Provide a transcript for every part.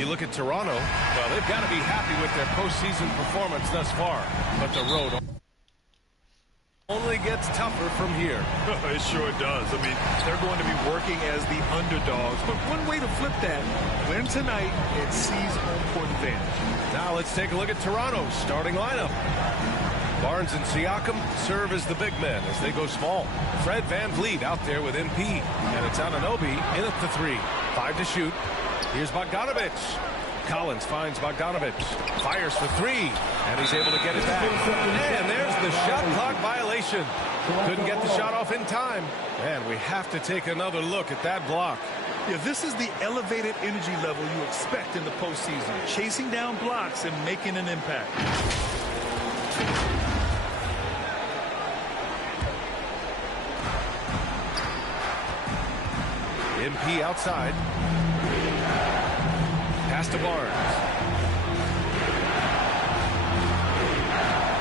You look at Toronto, well, they've got to be happy with their postseason performance thus far. But the road only gets tougher from here. It sure does. I mean, they're going to be working as the underdogs. But one way to flip that, win tonight and seize home court advantage. Now let's take a look at Toronto's starting lineup. Barnes and Siakam serve as the big men as they go small. Fred VanVleet out there with MP. And it's Anunoby in at the 3. 5 to shoot. Here's Bogdanovic. Collins finds Bogdanovic. Fires for 3. And he's able to get it back. And there's the shot clock violation. Couldn't get the shot off in time. And we have to take another look at that block. Yeah, this is the elevated energy level you expect in the postseason. Chasing down blocks and making an impact. MP outside. Pass to Barnes.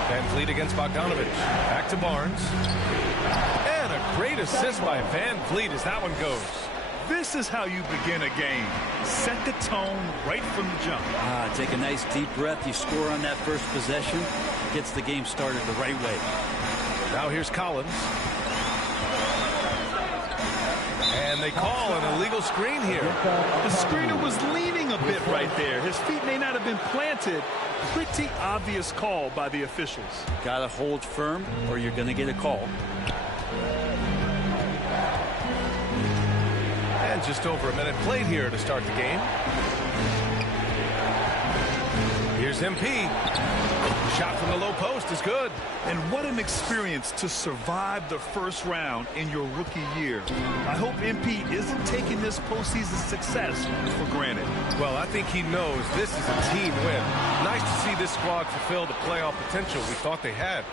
VanVleet against Bogdanovic. Back to Barnes. And a great assist by VanVleet as that one goes. This is how you begin a game. Set the tone right from the jump. Take a nice deep breath. You score on that first possession. Gets the game started the right way. Now here's Collins. And they call an illegal screen here. The screener was leaning a bit right there. His feet may not have been planted. Pretty obvious call by the officials. Got to hold firm or you're going to get a call. And just over a minute played here to start the game. Here's MP. Shot from the low post is good. And what an experience to survive the first round in your rookie year. I hope MP isn't taking this postseason success for granted. Well, I think he knows this is a team win. Nice to see this squad fulfill the playoff potential we thought they had.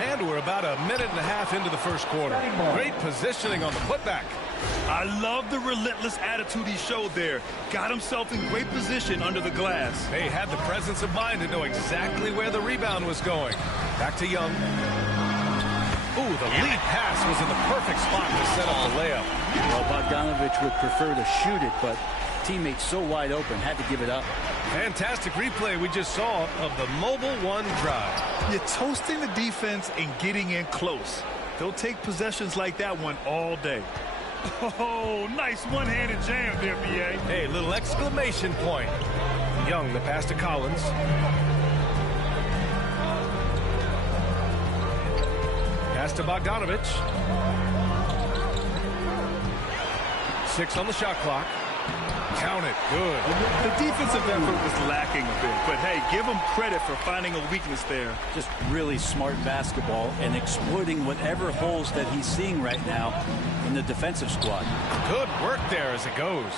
And we're about a minute and a half into the first quarter. Great positioning on the putback. I love the relentless attitude he showed there. Got himself in great position under the glass. They had the presence of mind to know exactly where the rebound was going. Back to Young. Ooh, the lead pass was in the perfect spot to set up the layup. Well, Bogdanovic would prefer to shoot it, but teammates so wide open, had to give it up. Fantastic replay we just saw of the Mobile One drive. You're toasting the defense and getting in close. They'll take possessions like that one all day. Oh, nice one-handed jam there, B.A. Hey, little exclamation point. Young, the pass to Collins. Pass to Bogdanovic. 6 on the shot clock. Count it. Good. The defensive effort was lacking a bit, but hey, give them credit for finding a weakness there. Just really smart basketball and exploiting whatever holes that he's seeing right now in the defensive squad. Good work there as it goes.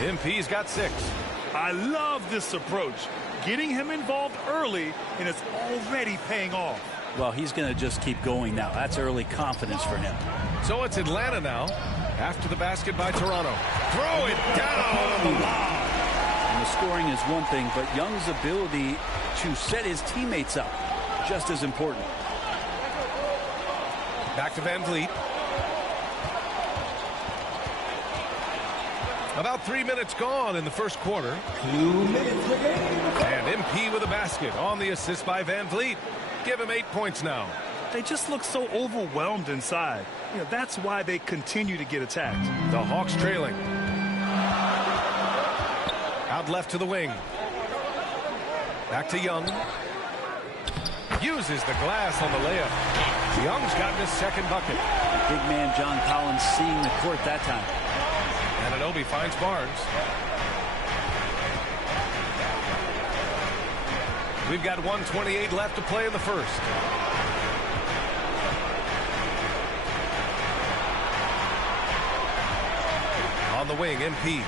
MP's got 6. I love this approach. Getting him involved early, and it's already paying off. Well, he's going to just keep going now. That's early confidence for him. So it's Atlanta now. After the basket by Toronto. Throw it down on the lob. And the scoring is one thing, but Young's ability to set his teammates up, just as important. Back to VanVleet. About 3 minutes gone in the first quarter. 2 minutes remaining. And MP with a basket on the assist by VanVleet. Give him 8 points now. They just look so overwhelmed inside. You know, that's why they continue to get attacked. The Hawks trailing. Out left to the wing. Back to Young. Uses the glass on the layup. Young's gotten his second bucket. Big man John Collins seeing the court that time. Anunoby finds Barnes. We've got 1:28 left to play in the first. On the wing, MP.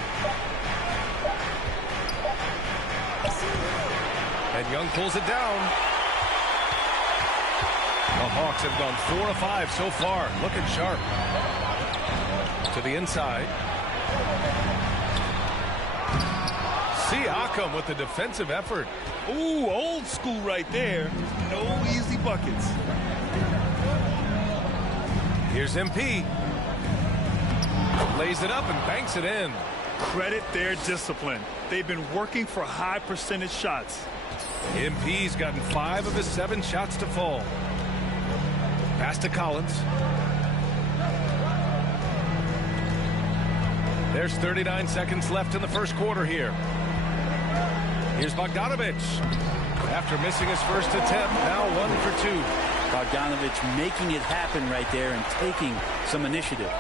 And Young pulls it down. The Hawks have gone 4 of 5 so far. Looking sharp. To the inside. Siakam with the defensive effort. Ooh, old school right there. No easy buckets. Here's MP. Lays it up and banks it in. Credit their discipline. They've been working for high percentage shots. MP's gotten 5 of his 7 shots to fall. Pass to Collins. There's 39 seconds left in the first quarter here. Here's Bogdanovic. After missing his first attempt, now 1 for 2. Bogdanovic making it happen right there and taking some initiative.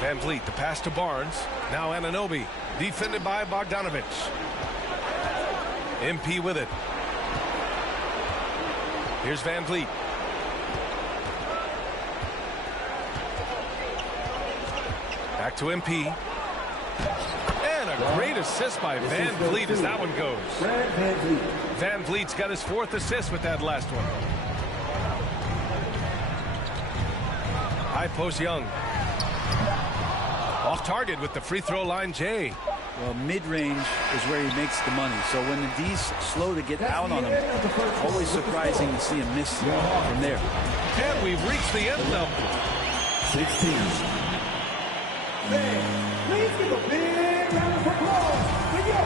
Van Vliet, the pass to Barnes. Now Anunoby, defended by Bogdanovic. MP with it. Here's Van Vliet. Back to MP. And a great assist by Van Vliet as that one goes. Van Vliet's got his 4th assist with that last one. High post Young. Off target with the free throw line, Jay. Well, mid-range is where he makes the money. So when the D's slow to get out on him, always surprising to see him miss from there. And we've reached the end of 16. Please give a big round of applause for you.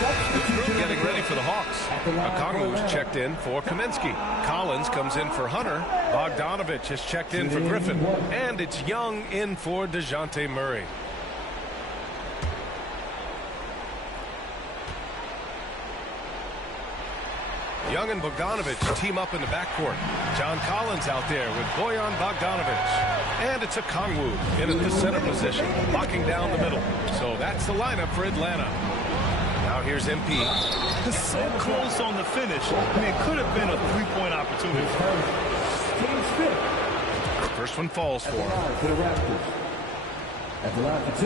The crew getting ready for the Hawks. Okongwu's checked in for Kaminsky. Collins comes in for Hunter. Bogdanovic has checked in for Griffin. And it's Young in for DeJounte Murray. Young and Bogdanovic team up in the backcourt. John Collins out there with Bojan Bogdanovic. And it's Okongwu in at the center position, locking down the middle. So that's the lineup for Atlanta. Now here's MP. So close on the finish. I mean, it could have been a 3-point opportunity. First one falls for him. For the Raptors. At the line for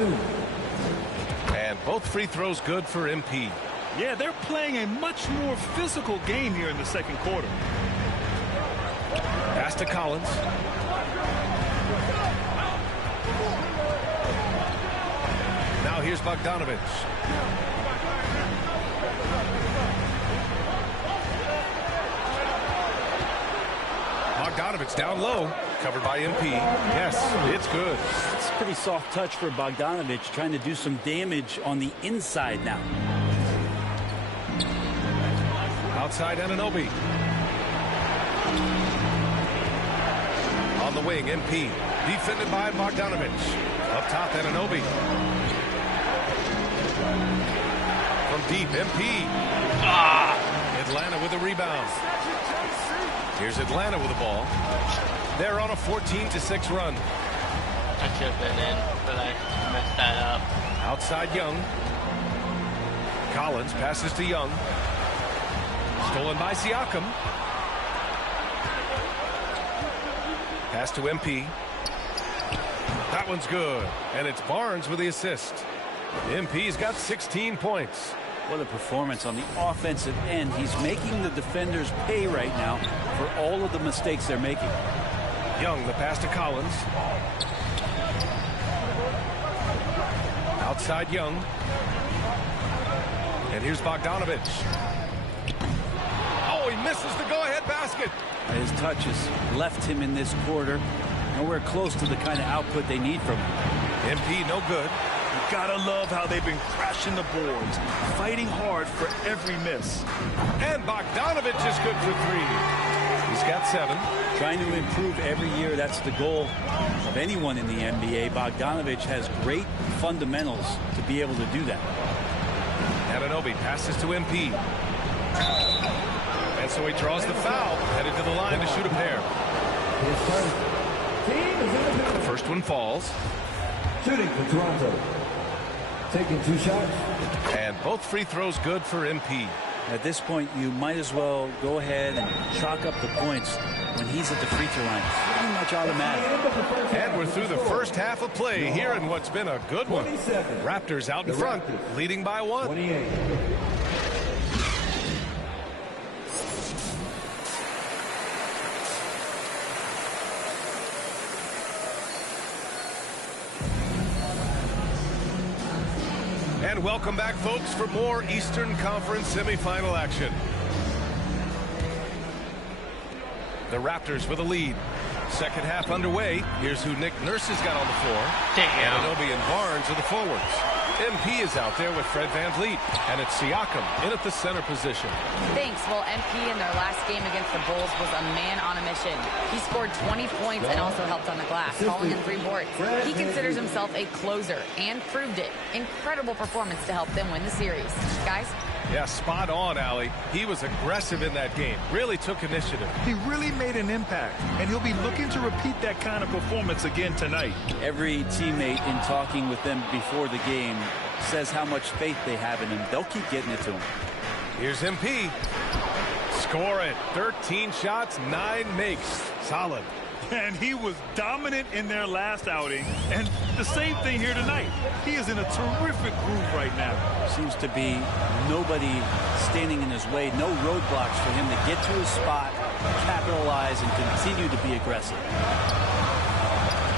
2. And both free throws good for MP. Yeah, they're playing a much more physical game here in the second quarter. Pass to Collins. Now here's Bogdanovic. Bogdanovic down low, covered by MP. Yes, it's good. It's a pretty soft touch for Bogdanovic, trying to do some damage on the inside now. Outside Anunoby. On the wing, MP. Defended by Bogdanovic. Up top, Anunoby. From deep, MP. Atlanta with a rebound. Here's Atlanta with the ball. They're on a 14-6 run. I should have been in, but I messed that up. Outside Young. Collins passes to Young. Stolen by Siakam. Pass to MP. That one's good. And it's Barnes with the assist. MP's got 16 points. What a performance on the offensive end. He's making the defenders pay right now for all of the mistakes they're making. Young, the pass to Collins. Outside Young. And here's Bogdanovic. Oh, he misses the go-ahead basket. His touches left him in this quarter. Nowhere close to the kind of output they need from him. MP no good. You gotta love how they've been crashing the boards, fighting hard for every miss. And Bogdanovic is good for 3. He's got 7. Trying to improve every year, that's the goal of anyone in the NBA. Bogdanovic has great fundamentals to be able to do that. Anunoby passes to MP. And so he draws the foul, headed to the line to shoot a pair. First one falls. Shooting for Toronto. Taking 2 shots. And both free throws good for MP. At this point, you might as well go ahead and chalk up the points when he's at the free throw line. Pretty much automatic. And we're through the first half of play here in what's been a good one. Raptors out in front, leading by 1. 28. And welcome back, folks, for more Eastern Conference semifinal action. The Raptors with a lead. Second half underway. Here's who Nick Nurse has got on the floor. Damn. Anunoby and Barnes are the forwards. MP is out there with Fred VanVleet. And it's Siakam in at the center position. Thanks. Well, MP in their last game against the Bulls was a man on a mission. He scored 20 points and also helped on the glass, calling in 3 boards. He considers himself a closer and proved it. Incredible performance to help them win the series. Guys? Yeah, spot on, Allie. He was aggressive in that game. Really took initiative. He really made an impact, and he'll be looking to repeat that kind of performance again tonight. Every teammate in talking with them before the game says how much faith they have in him. They'll keep getting it to him. Here's MP. Score it. 13 shots, 9 makes. Solid. And he was dominant in their last outing, and the same thing here tonight. He is in a terrific groove right now. Seems to be nobody standing in his way, no roadblocks for him to get to his spot, capitalize, and continue to be aggressive.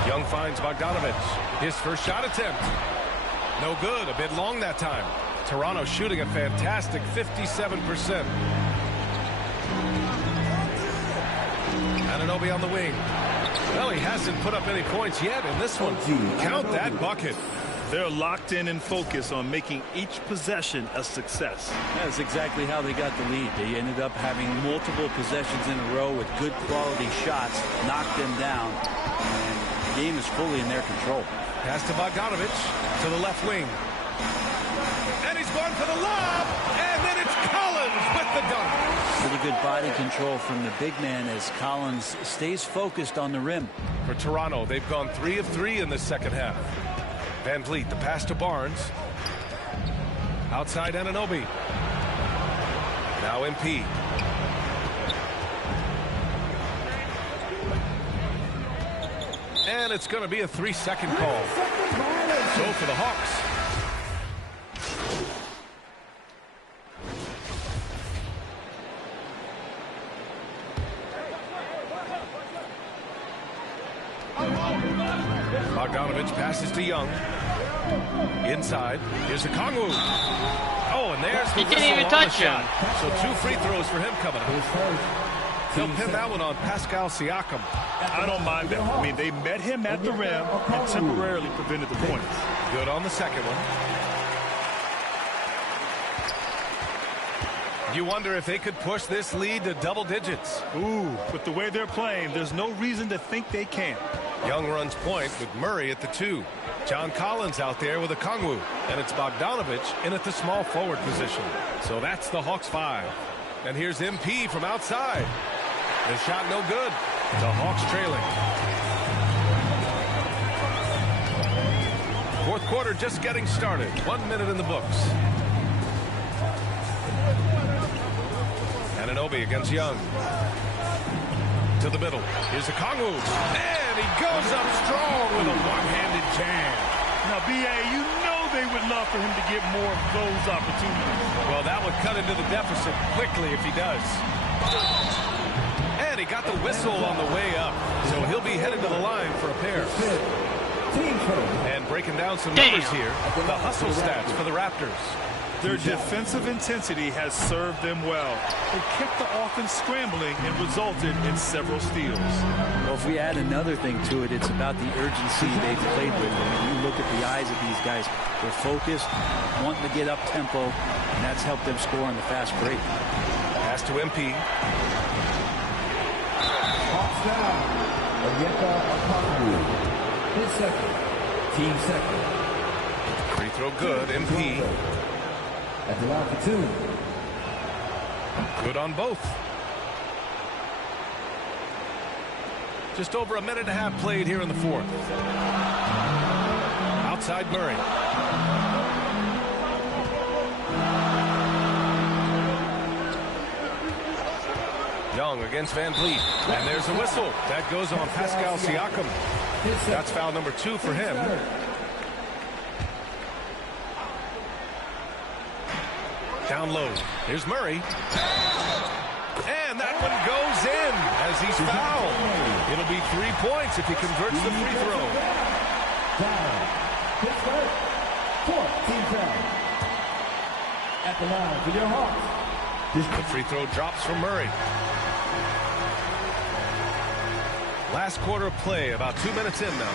Young finds Bogdanovich. His first shot attempt. No good. A bit long that time. Toronto shooting a fantastic 57%. Anunoby on the wing. Well, he hasn't put up any points yet in this one. Count that bucket. They're locked in and focused on making each possession a success. That's exactly how they got the lead. They ended up having multiple possessions in a row with good quality shots, knocked them down, and the game is fully in their control. Pass to Bogdanovich to the left wing. And he's going for the lob. And then it's Collins with the dunk. Pretty good body control from the big man as Collins stays focused on the rim. For Toronto, they've gone 3 of 3 in this second half. VanVleet, the pass to Barnes. Outside Anunoby. Now MP. And it's going to be a 3-second call. So for the Hawks. Bogdanovich passes to Young. Inside. Here's a Okongwu. Oh, and there's the He didn't even touch him. So 2 free throws for him coming up. He'll pin that one on Pascal Siakam. I don't mind that. I mean, they met him at the rim and temporarily prevented the points. Good on the second one. You wonder if they could push this lead to double digits. Ooh, with the way they're playing, there's no reason to think they can't. Young runs point with Murray at the 2. John Collins out there with a Okongwu. And it's Bogdanovich in at the small forward position. So that's the Hawks 5. And here's MP from outside. The shot no good. The Hawks trailing. Fourth quarter just getting started. 1 minute in the books. Anunoby against Young. To the middle. Here's a Okongwu. And he goes up strong with a one-handed jam. Now, B.A., you know they would love for him to get more of those opportunities. Well, that would cut into the deficit quickly if he does. And he got the whistle on the way up. So he'll be headed to the line for a pair. And breaking down some numbers here. The hustle stats for the Raptors. Their defensive intensity has served them well. They kept the offense scrambling and resulted in several steals. Well, if we add another thing to it, it's about the urgency they've played with. I mean, you look at the eyes of these guys. They're focused, wanting to get up tempo, and that's helped them score on the fast break. Pass to MP. Hawks down. Onyeka Okongwu. His second. Team second. Free throw good. MP. At the line for 2. Good on both. Just over a minute and a half played here in the fourth. Outside Murray. Young against VanVleet. And there's a whistle. That goes on Pascal Siakam. That's foul number 2 for him. Down low. Here's Murray. And that one goes in as he's fouled. It'll be 3 points if he converts the free throw. Team foul. At the line for your Hawks. The free throw drops from Murray. Last quarter of play, about 2 minutes in now.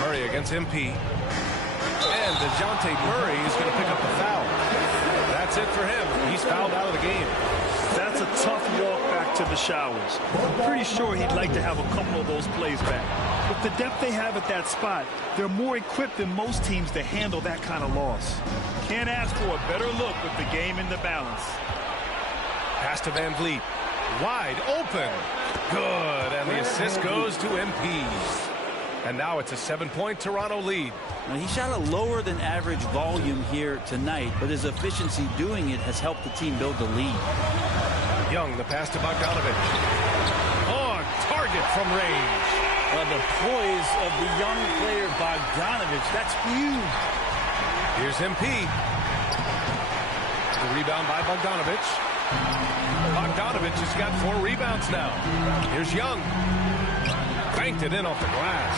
Murray against MP. And DeJounte Murray is going to pick up the foul. That's it for him. He's fouled out of the game. That's a tough walk back to the showers. I'm pretty sure he'd like to have a couple of those plays back. With the depth they have at that spot, they're more equipped than most teams to handle that kind of loss. Can't ask for a better look with the game in the balance. Pass to Van Vliet. Wide open. Good. And the assist goes to MP. And now it's a 7-point Toronto lead. Now, he shot a lower than average volume here tonight, but his efficiency doing it has helped the team build the lead. Young, the pass to Bogdanovic. On target from range. Well, the poise of the young player Bogdanovic, that's huge. Here's MP. The rebound by Bogdanovic. Bogdanovic has got 4 rebounds now. Here's Young. Banked it in off the glass.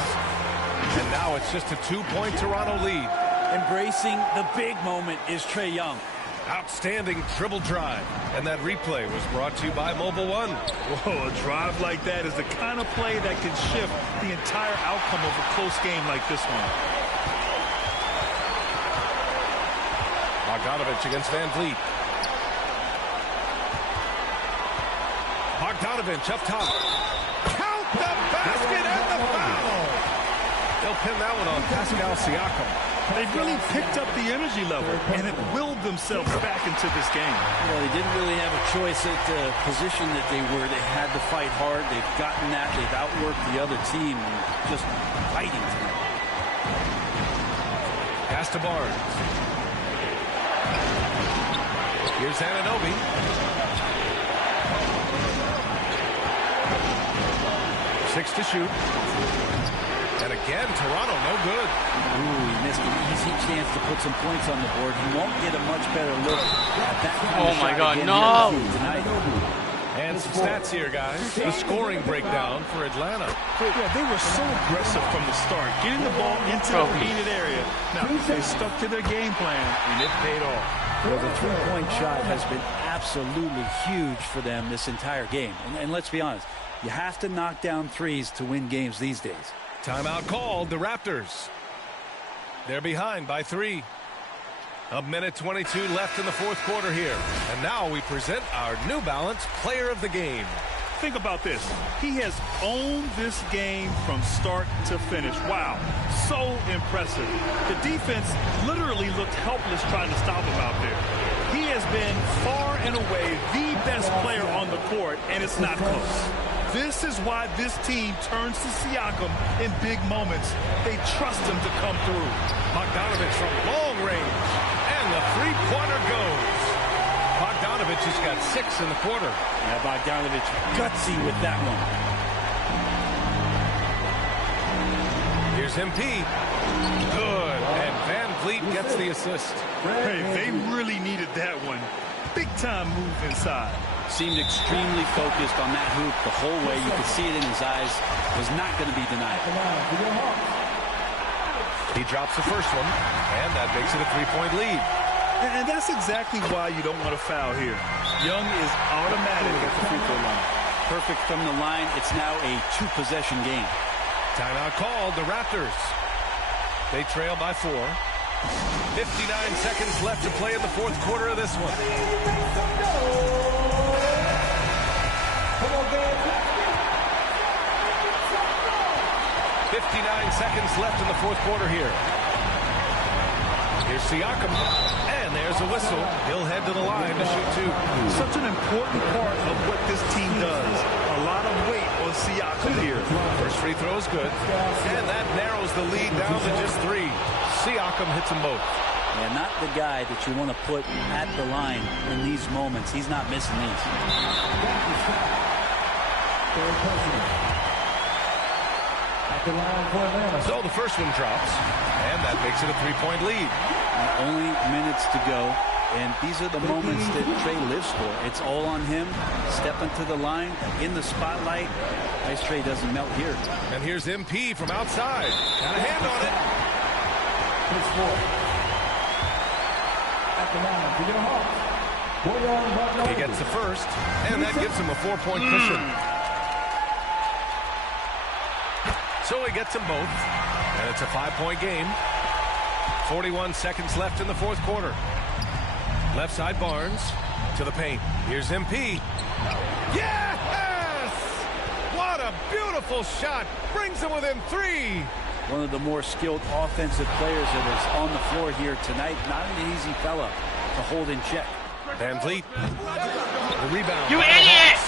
And now it's just a 2-point Toronto lead. Embracing the big moment is Trae Young. Outstanding dribble drive. And that replay was brought to you by Mobile One. Whoa, a drive like that is the kind of play that can shift the entire outcome of a close game like this one. Bogdanovic against Van Vliet. Bogdanovic up top. Count the basket and the foul. They'll pin that one on Pascal Siakam. They've really picked up the energy level and have willed themselves back into this game. Well, they didn't really have a choice at the position that they were. They had to fight hard. They've gotten that. They've outworked the other team and just fighting tonight. Pass to Barnes. Here's Anunoby. 6 to shoot. And again, Toronto, no good. Ooh, he missed an easy chance to put some points on the board. He won't get a much better look at that kind of my shot God, again no! Tonight. And some stats here, guys. The scoring breakdown for Atlanta. Yeah, they were so aggressive from the start, getting the ball into the painted area. Now, they stuck to their game plan, and it paid off. Well, the three-point shot has been absolutely huge for them this entire game. And let's be honest, you have to knock down threes to win games these days. Timeout called, the Raptors. They're behind by 3. A minute 22 left in the fourth quarter here. And now we present our New Balance Player of the Game. Think about this. He has owned this game from start to finish. Wow, so impressive. The defense literally looked helpless trying to stop him out there. He has been far and away the best player on the court, and it's not close. This is why this team turns to Siakam in big moments. They trust him to come through. Bogdanovic from long range. And the three-pointer goes. Bogdanovic has got 6 in the quarter. Yeah, Bogdanovic gutsy with that one. Here's MP. Good. And Van Vliet gets the assist. Hey, they really needed that one. Big-time move inside. Seemed extremely focused on that hoop the whole way. You could see it in his eyes. Was not going to be denied. He drops the first one, and that makes it a 3-point lead. And that's exactly why you don't want to foul here. Young is automatic at the free throw line. Perfect from the line. It's now a 2-possession game. Timeout called, the Raptors. They trail by 4. 59 seconds left to play in the fourth quarter of this one. 59 seconds left in the fourth quarter here. Here's Siakam, and there's a whistle. He'll head to the line to shoot 2. Such an important part of what this team does. A lot of weight on Siakam here. First free throw is good, and that narrows the lead down to just 3. Siakam hits them both. Yeah, not the guy that you want to put at the line in these moments. He's not missing these. So the first one drops, and that makes it a 3-point lead. Only minutes to go, and these are the moments that Trae lives for. It's all on him. Stepping to the line, in the spotlight. Nice Trae doesn't melt here. And here's MP from outside. Got a hand on it. He gets the first, and that gives him a 4-point cushion. So he gets them both, and it's a 5-point game. 41 seconds left in the fourth quarter. Left side Barnes to the paint. Here's MP. Yes! What a beautiful shot. Brings him within 3. One of the more skilled offensive players that is on the floor here tonight. Not an easy fella to hold in check. Van Vliet. The rebound. You idiot!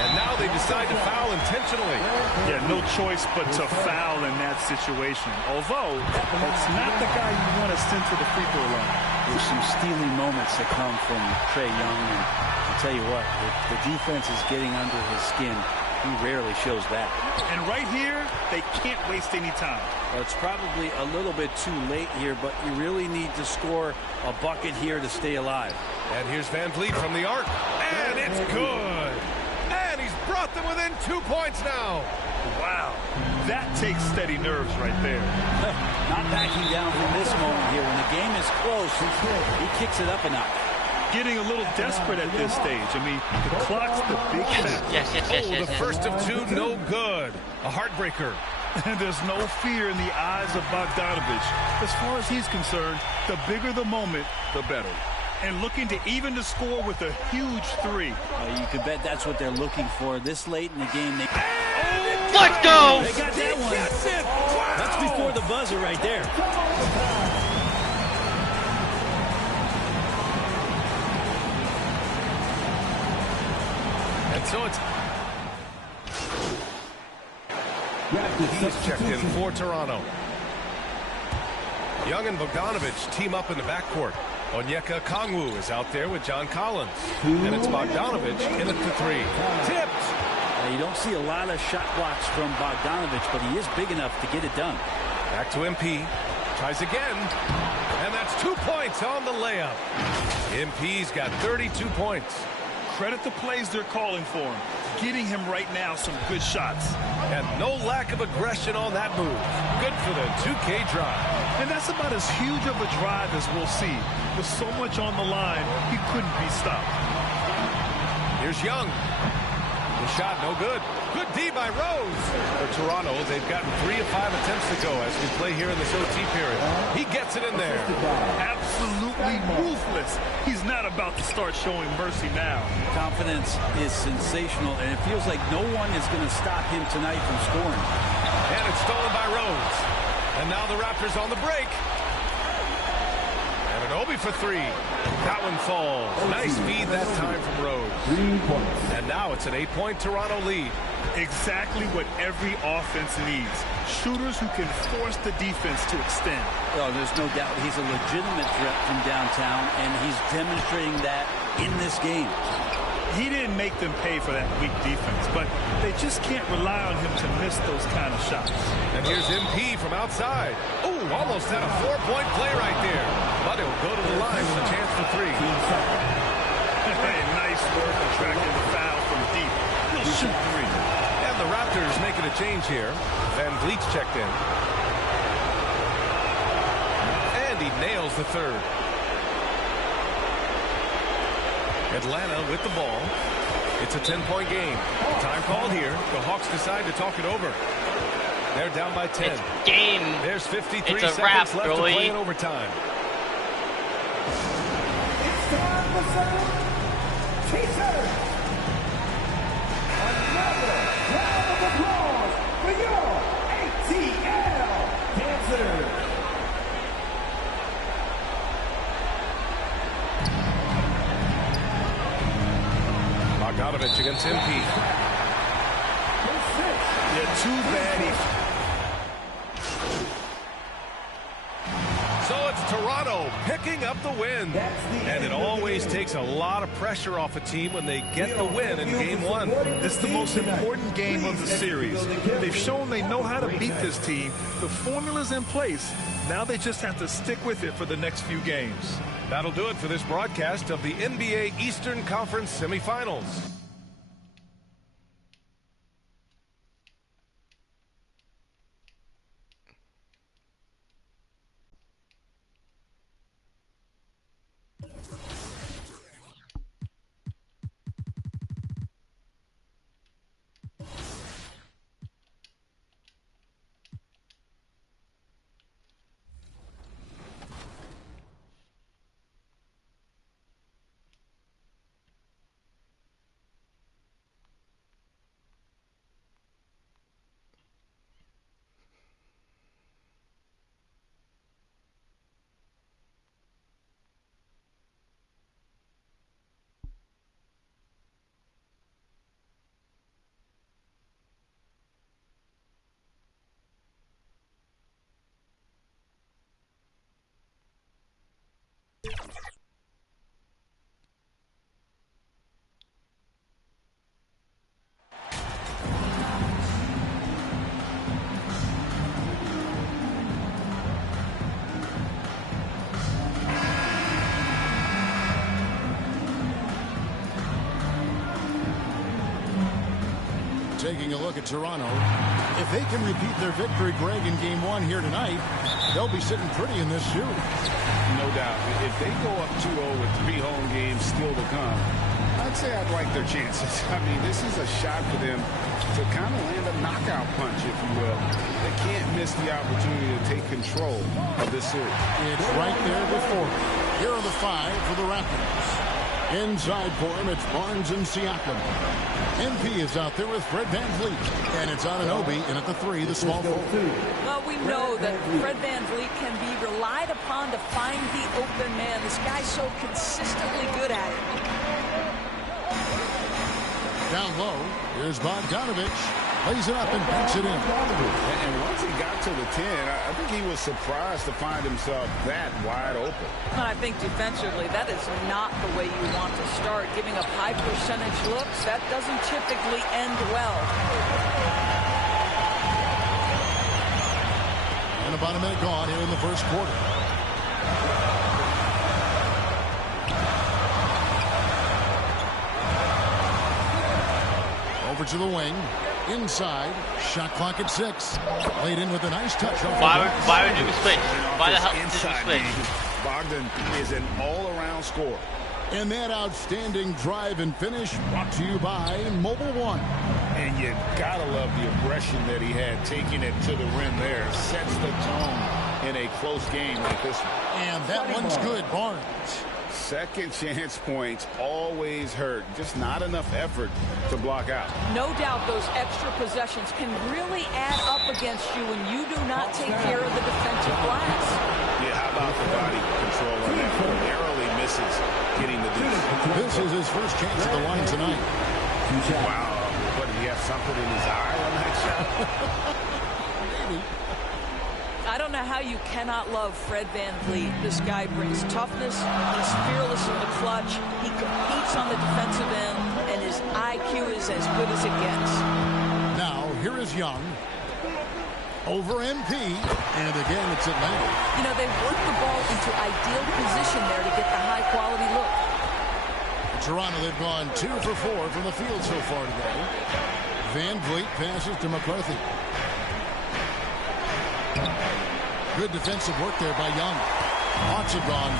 And now they decide to foul intentionally. Yeah, no choice but to foul in that situation. Although, that's not the guy you want to send to the free throw line. There's some steely moments that come from Trae Young. And I'll tell you what, if the defense is getting under his skin, he rarely shows that. And right here, they can't waste any time. Well, it's probably a little bit too late here, but you really need to score a bucket here to stay alive. And here's Van Vliet from the arc. And it's good. And he's brought them within 2 points now. Wow. That takes steady nerves right there. Not backing down from this moment here. When the game is close, he kicks it up a notch. Getting a little desperate at this stage. I mean, the clock's the big factor. Yes. The first of 2, no good. A heartbreaker. And there's no fear in the eyes of Bogdanovich. As far as he's concerned, the bigger the moment, the better. And looking to even the score with a huge 3. You can bet that's what they're looking for this late in the game. Let's go! They got that one. That's it. Wow. That's before the buzzer right there. And so it's... He's checked in for Toronto. Young and Bogdanovich team up in the backcourt. Onyeka Okongwu is out there with John Collins. And it's Bogdanovich in at the 3. Tipped. You don't see a lot of shot blocks from Bogdanovich, but he is big enough to get it done. Back to MP. Tries again. And that's 2 points on the layup. MP's got 32 points. Credit the plays they're calling for him. Getting him right now some good shots. And no lack of aggression on that move. Good for the 2K drive. And that's about as huge of a drive as we'll see. With so much on the line, he couldn't be stopped. Here's Young. The shot no good. Good D by Rose. For Toronto, they've gotten 3 of 5 attempts to go as we play here in this OT period. He gets it in there. Absolutely ruthless. He's not about to start showing mercy now. Confidence is sensational, and it feels like no one is going to stop him tonight from scoring. And it's stolen by Rose. And now the Raptors on the break. And Anunoby for 3. That one falls. Nice feed that time from Rose. 3 points. And now it's an 8-point Toronto lead. Exactly what every offense needs. Shooters who can force the defense to extend. Oh, there's no doubt he's a legitimate threat from downtown, and he's demonstrating that in this game. He didn't make them pay for that weak defense, but they just can't rely on him to miss those kind of shots. And here's MP from outside. Ooh, almost had a 4-point play right there. But he'll go to the line with a chance for 3. Hey, nice work attracting the foul from deep. He'll shoot 3. And the Raptors making a change here. Van Vliet's checked in. And he nails the 3rd. Atlanta with the ball. It's a 10-point game. Time called here. The Hawks decide to talk it over. They're down by 10. It's game. There's 53 It's a seconds wrap, left Billy. to play in overtime. It's time for some T-shirts. Another round of applause for your ATL Dancers. Bogdanovich against MP. Yeah, too bad. So it's Toronto picking up the win. And it always takes a lot of pressure off a team when they get the win in Game 1. It's the most important game of the series. They've shown they know how to beat this team. The formula's in place. Now they just have to stick with it for the next few games. That'll do it for this broadcast of the NBA Eastern Conference semifinals. taking a look at Toronto. If they can repeat their victory, Greg, in Game 1 here tonight, they'll be sitting pretty in this series. No doubt. If they go up 2-0 with 3 home games still to come, I'd say I'd like their chances. I mean, this is a shot for them to kind of land a knockout punch, if you will. They can't miss the opportunity to take control of this series. It's right there before them. Here are the 5 for the Raptors. Inside for him, it's Barnes and Siakam. MP is out there with Fred VanVleet. And it's Anunoby in at the 3, the small forward. Well, we know that Fred VanVleet can be relied upon to find the open man. This guy's so consistently good at it. Down low, here's Bogdanovich. Lays it up and banks it in. And once he got to the 10, I think he was surprised to find himself that wide open. I think defensively, that is not the way you want to start. Giving up high percentage looks, that doesn't typically end well. And about a minute gone here in the first quarter. Over to the wing. Inside. Shot clock at 6. Laid in with a nice touch. Byron do space. By the help inside space. Bogdan is an all-around scorer. And that outstanding drive and finish brought to you by Mobile One. And you gotta love the aggression that he had taking it to the rim there. Sets the tone in a close game like this one. And that one's good, Barnes. Second chance points always hurt. Just not enough effort to block out. No doubt those extra possessions can really add up against you when you do not take care of the defensive glass. Yeah, how about the body control on that? Narrowly misses getting the deuce. This is his first chance at the line tonight. Wow. What, did he have something in his eye on that shot? Maybe. I don't know how you cannot love Fred VanVleet. This guy brings toughness. He's fearless in the clutch. He competes on the defensive end, and his IQ is as good as it gets. Now, here is Young. Over MP. And again, it's Atlanta. You know, they've worked the ball into ideal position there to get the high-quality look. Toronto, they've gone 2 for 4 from the field so far today. VanVleet passes to McCarthy. Good defensive work there by Young. Hawks have gone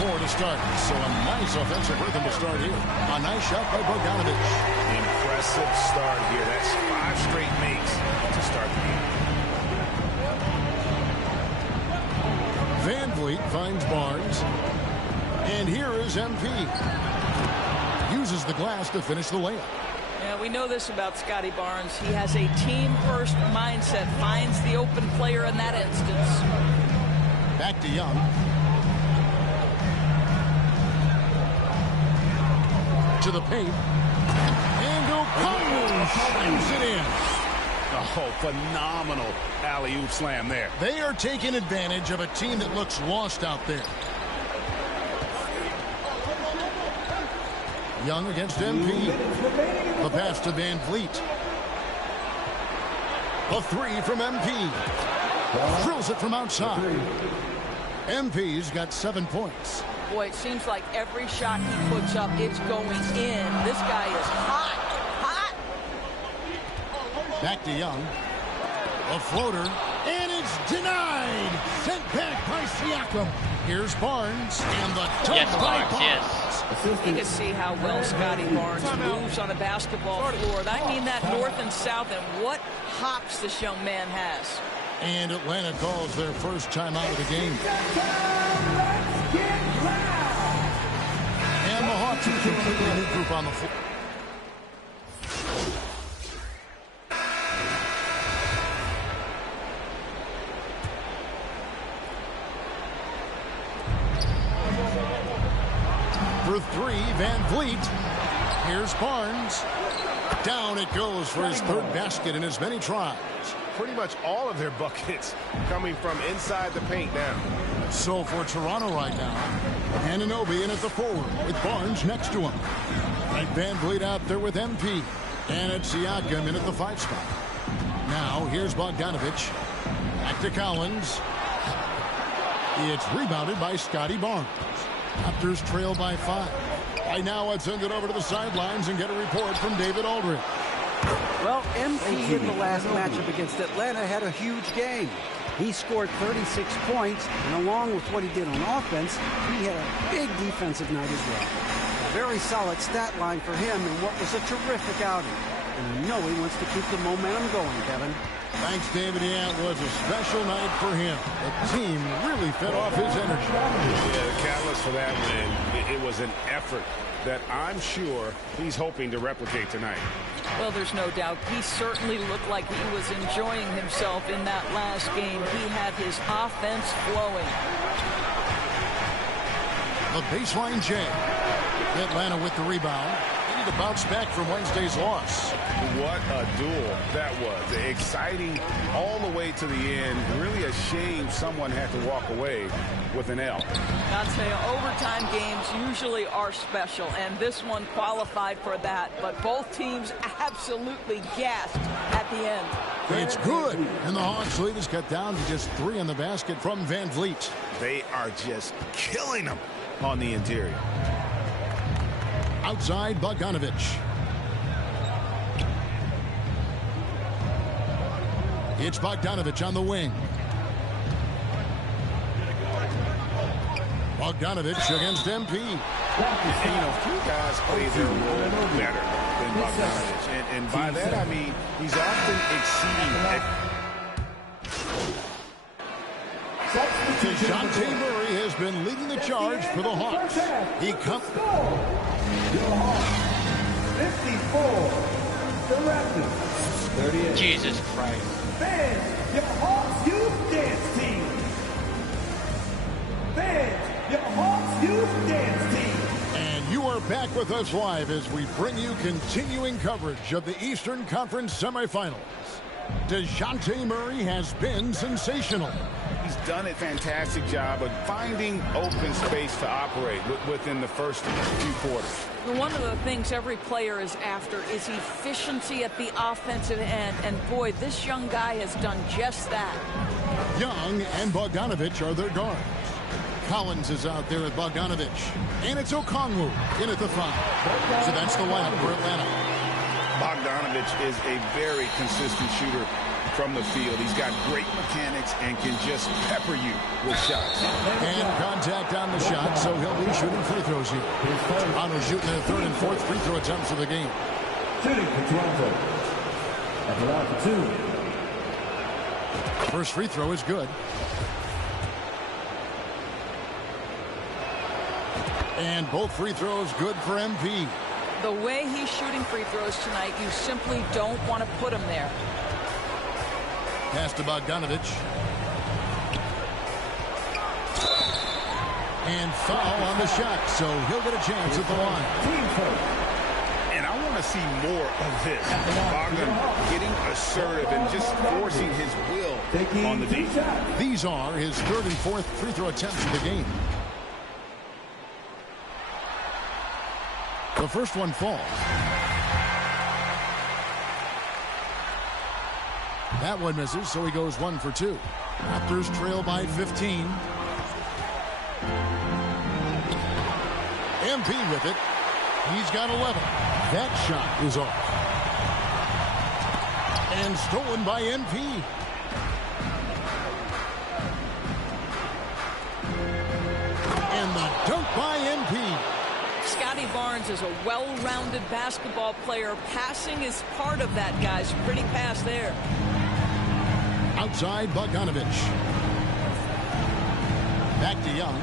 4-4 to start. So a nice offensive rhythm to start here. A nice shot by Bogdanovich. Impressive start here. That's 5 straight makes to start the game. VanVleet finds Barnes. And here is MP. Uses the glass to finish the layup. Yeah, we know this about Scotty Barnes. He has a team-first mindset. Finds the open player in that instance. Back to Young. To the paint. And O'Connell slams it in. Oh, phenomenal alley-oop slam there. They are taking advantage of a team that looks lost out there. Young against MP. The pass to VanVleet. A 3 from MP. Drills it from outside. MP's got 7 points. Boy, it seems like every shot he puts up, it's going in. This guy is hot. Hot. Back to Young. A floater. And it's denied. Sent back by Siakam. Here's Barnes. And the dunk by Barnes. Yes. You can see how well Scotty Barnes moves on a basketball floor. I mean that north and south, and what hops this young man has. And Atlanta calls their first time out of the game. And the Hawks are completely new group on the floor. For 3, VanVleet. Here's Barnes. Down it goes for his 3rd basket in as many tries. Pretty much all of their buckets coming from inside the paint now. So for Toronto right now, Anunoby in at the forward with Barnes next to him. Right, VanVleet out there with MP. And it's Siakam in at the 5 spot. Now here's Bogdanovich. Back to Collins. It's rebounded by Scotty Barnes. Raptors trail by 5. Right now, let's send it over to the sidelines and get a report from David Aldridge. Well, MP in the last matchup against Atlanta had a huge game. He scored 36 points, and along with what he did on offense, he had a big defensive night as well. A very solid stat line for him in what was a terrific outing. And you know he wants to keep the momentum going, Kevin. Thanks, David. Yeah, it was a special night for him. The team really fed off his energy. Yeah, the catalyst for that win, it was an effort that I'm sure he's hoping to replicate tonight. Well, there's no doubt. He certainly looked like he was enjoying himself in that last game. He had his offense flowing. The baseline jam. Atlanta with the rebound. They need to bounce back from Wednesday's loss. What a duel that was. Exciting all the way to the end. Really a shame someone had to walk away with an L. I'll tell you, overtime games usually are special, and this one qualified for that. But both teams absolutely gasped at the end. It's good. And the Hawks lead is cut down to just 3 in the basket from Van Vliet. They are just killing them on the interior. Outside, Bogdanovich. It's Bogdanovich on the wing. Bogdanovich against MP. And, you know, few guys play their role better than Bogdanovich. And by that, I mean, he's often exceeding. DeJounte Murray has been leading the charge for the Hawks. He comes. 54. The Raptors. 38. Jesus Christ. Fans, your Hawks Youth Dance Team. Fans, your Hawks Youth Dance Team. And you are back with us live as we bring you continuing coverage of the Eastern Conference semifinals. DeJounte Murray has been sensational. He's done a fantastic job of finding open space to operate within the first few quarters. One of the things every player is after is efficiency at the offensive end. And boy, this young guy has done just that. Young and Bogdanovich are their guards. Collins is out there with Bogdanovich. And it's Okongwu in at the 5. So that's the lineup for Atlanta. Bogdanovich is a very consistent shooter from the field. He's got great mechanics and can just pepper you with shots. And contact on the shot, so he'll be shooting free throws here. Toronto's shooting their 3rd and 4th free throw attempts of the game. Shooting for Toronto. At the line for 2. First free throw is good. And both free throws good for MP. The way he's shooting free throws tonight, you simply don't want to put him there. Pass to Bogdanovich. And foul on the shot, so he'll get a chance at the line. And I want to see more of this. Bogdan getting assertive and just forcing his will on the D. These are his 3rd and 4th free throw attempts of the game. The first one falls. That one misses, so he goes 1 for 2. Raptors trail by 15. MP with it. He's got 11. That shot is off. And stolen by MP. And the dunk by MP. Scotty Barnes is a well-rounded basketball player. Passing is part of that, guys. Pretty pass there. Outside, Bogdanovich. Back to Young.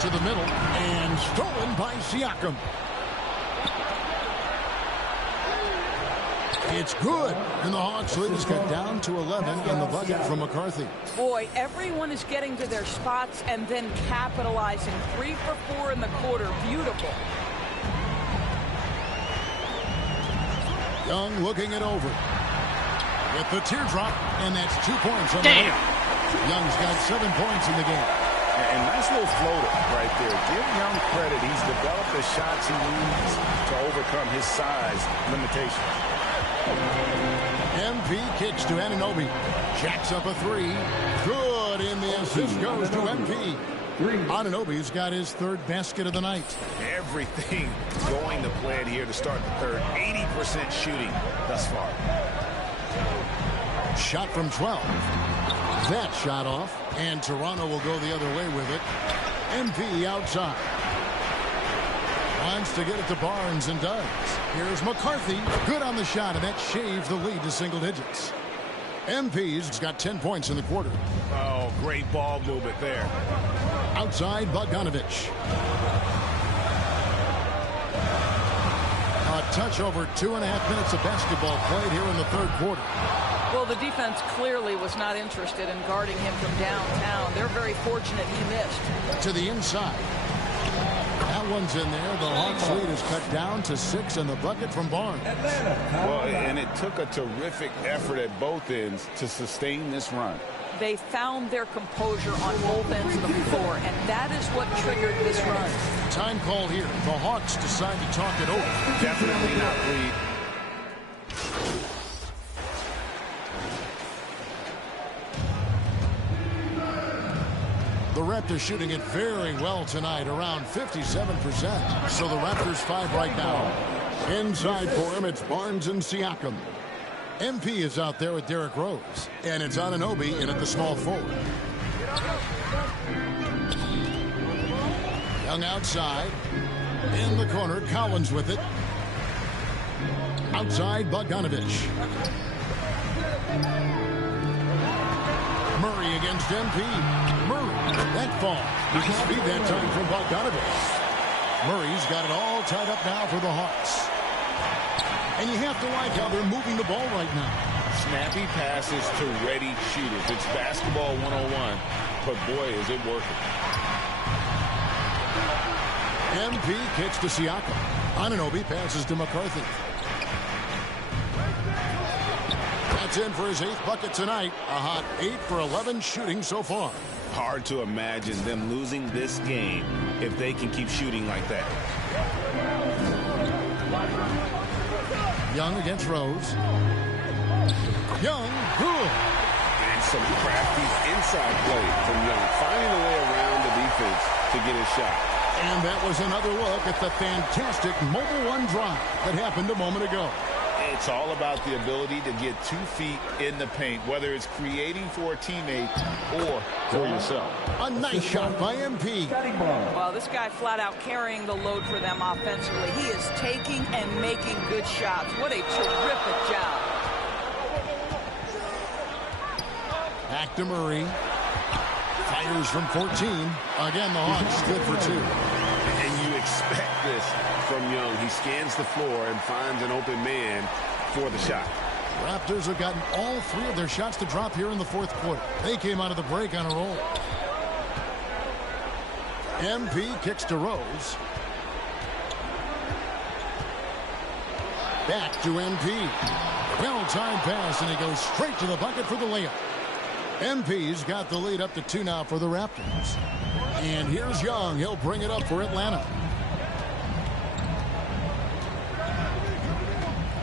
To the middle. And stolen by Siakam. It's good. And the Hawks lead is cut down to 11 in the bucket from McCarthy. Boy, everyone is getting to their spots and then capitalizing. 3 for 4 in the quarter. Beautiful. Young looking it over. With the teardrop, and that's 2 points on the game. Young's got 7 points in the game. And nice little floater right there. Give Young credit. He's developed the shots he needs to overcome his size limitations. MP kicks to Anunoby. Jacks up a 3. Good, and the assist goes to MP. Anunoby's got his third basket of the night. Everything going to plan here to start the third. 80% shooting thus far. Shot from 12. That shot off, and Toronto will go the other way with it. MP outside. Wants to get it to Barnes and does. Here's McCarthy. Good on the shot, and that shaves the lead to single digits. MP's got 10 points in the quarter. Oh, great ball movement there. Outside, Bogdanovich. A touch over 2.5 minutes of basketball played here in the third quarter. Well, the defense clearly was not interested in guarding him from downtown. They're very fortunate he missed. To the inside. That one's in there. The Hawks lead is cut down to 6 in the bucket from Barnes. Well, and it took a terrific effort at both ends to sustain this run. They found their composure on both ends of the floor, and that is what triggered this run. Time call here. The Hawks decide to talk it over. Definitely not lead. The Raptors shooting it very well tonight, around 57%. So the Raptors 5 right now. Inside for him, it's Barnes and Siakam. MP is out there with Derrick Rose. And it's Anunoby in at the small forward. Young outside. In the corner, Collins with it. Outside, Bogdanovich. Murray against MP. Murray, that fall. Nice speed that time from Bogdanovich. Murray's got it all tied up now for the Hawks. And you have to like how they're moving the ball right now. Snappy passes to ready shooters. It's basketball 101, but boy, is it working. MP kicks to Siakam. Anunoby passes to McCarthy. That's in for his 8th bucket tonight. A hot 8 for 11 shooting so far. Hard to imagine them losing this game if they can keep shooting like that. Young against Rose. Young, good. And some crafty inside play from Young, finding a way around the defense to get his shot. And that was another look at the fantastic Mobile One drive that happened a moment ago. It's all about the ability to get 2 feet in the paint, whether it's creating for a teammate or for yourself. A nice shot by MP. Well, this guy flat out carrying the load for them offensively. He is taking and making good shots. What a terrific job. Back to Murray. Fires from 14. Again, the Hawks good for 2. And you expect this from Young. He scans the floor and finds an open man for the shot. Raptors have gotten all 3 of their shots to drop here in the 4th quarter. They came out of the break on a roll. MP kicks to Rose. Back to MP. Well-timed pass, and he goes straight to the bucket for the layup. MP's got the lead up to 2 now for the Raptors. And here's Young. He'll bring it up for Atlanta.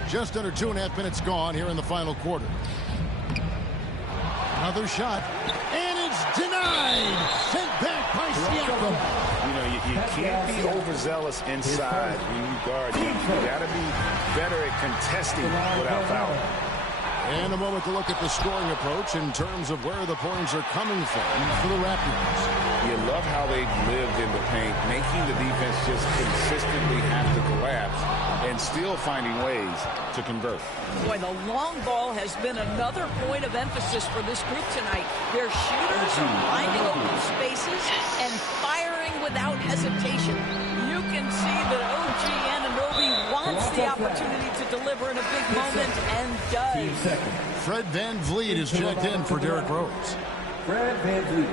Just under 2.5 minutes gone here in the final quarter. Another shot. And it's denied. Sent back by Siakam. You know, you can't be overzealous inside when you guard. You got to be better at contesting without fouling. And a moment to look at the scoring approach in terms of where the points are coming from for the Raptors. You love how they've lived in the paint, making the defense just consistently have to collapse and still finding ways to convert. Boy, the long ball has been another point of emphasis for this group tonight. Their shooters are finding open spaces and firing without hesitation. You can see that OG Anunoby wants the opportunity to deliver in a big moment and does. Fred VanVleet is checked in for Derrick Rose. Fred VanVleet.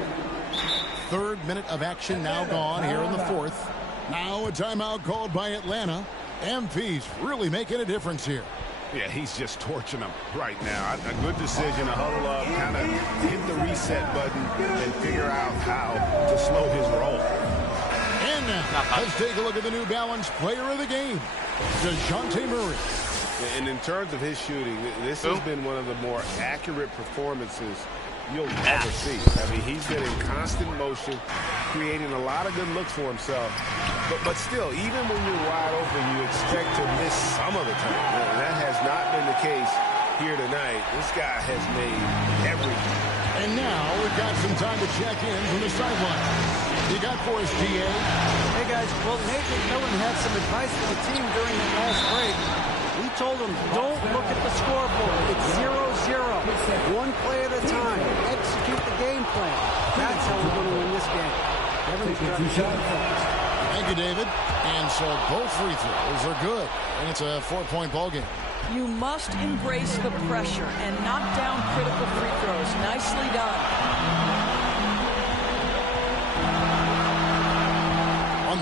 3rd minute of action now gone here in the 4th. Now a timeout called by Atlanta. MP's really making a difference here. Yeah, he's just torching them right now. A good decision to huddle up, kind of hit the reset button and figure out how to slow his roll. And now, let's take a look at the New Balance player of the game, DeJounte Murray. And in terms of his shooting, this has been one of the more accurate performances you'll ever see. I mean, he's been in constant motion, creating a lot of good looks for himself. But still, even when you're wide open, you expect to miss some of the time. And that has not been the case here tonight. This guy has made everything. And now we've got some time to check in from the sideline. You got for us, GA? Hey, guys. Well, Nate McMillan had some advice for the team during the last break. He told them, don't look at the scoreboard. It's 0-0. One play at a time. Execute the game plan. That's how we're going to win this game. Thank you, David. And so both free throws are good. And it's a 4-point ball game. You must embrace the pressure and knock down critical free throws. Nicely done.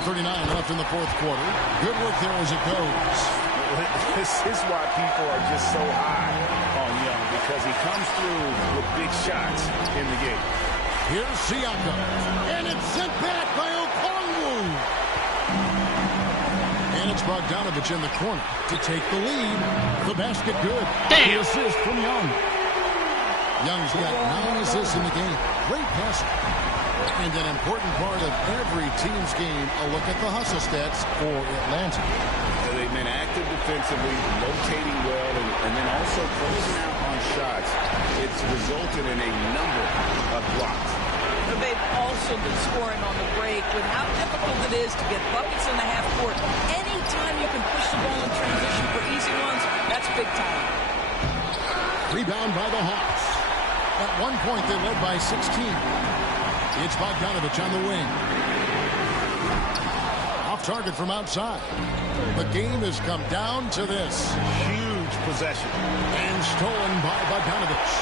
1:39 left in the fourth quarter. Good work there as it goes. This is why people are just so high on Young, because he comes through with big shots in the game. Here's Siakam. And it's sent back by Okongwu. And it's Bogdanovich in the corner to take the lead. The basket good. The assist from Young. Young's got 9 assists in the game. Great passing. And an important part of every team's game, a look at the hustle stats for Atlanta. They've been active defensively, rotating well, and then also closing out on shots. It's resulted in a number of blocks. But they've also been scoring on the break with how difficult it is to get buckets in the half court. Anytime you can push the ball in transition for easy ones, that's big time. Rebound by the Hawks. At one point, they led by 16. It's Bogdanovich on the wing. Off target from outside. The game has come down to this. Huge possession. And stolen by Bogdanovich.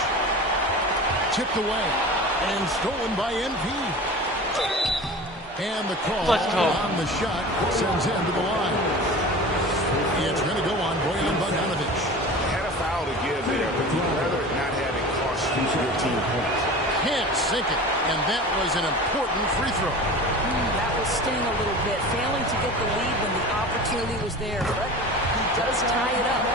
Tipped away. And stolen by NP. And the call on the shot sends him to the line. It's going to go on Bojan Bogdanovich. Had a foul to give there, but you'd rather not have it cost you your team points. Can't sink it. And that was an important free throw. That will sting a little bit. Failing to get the lead when the opportunity was there. But he does tie it up.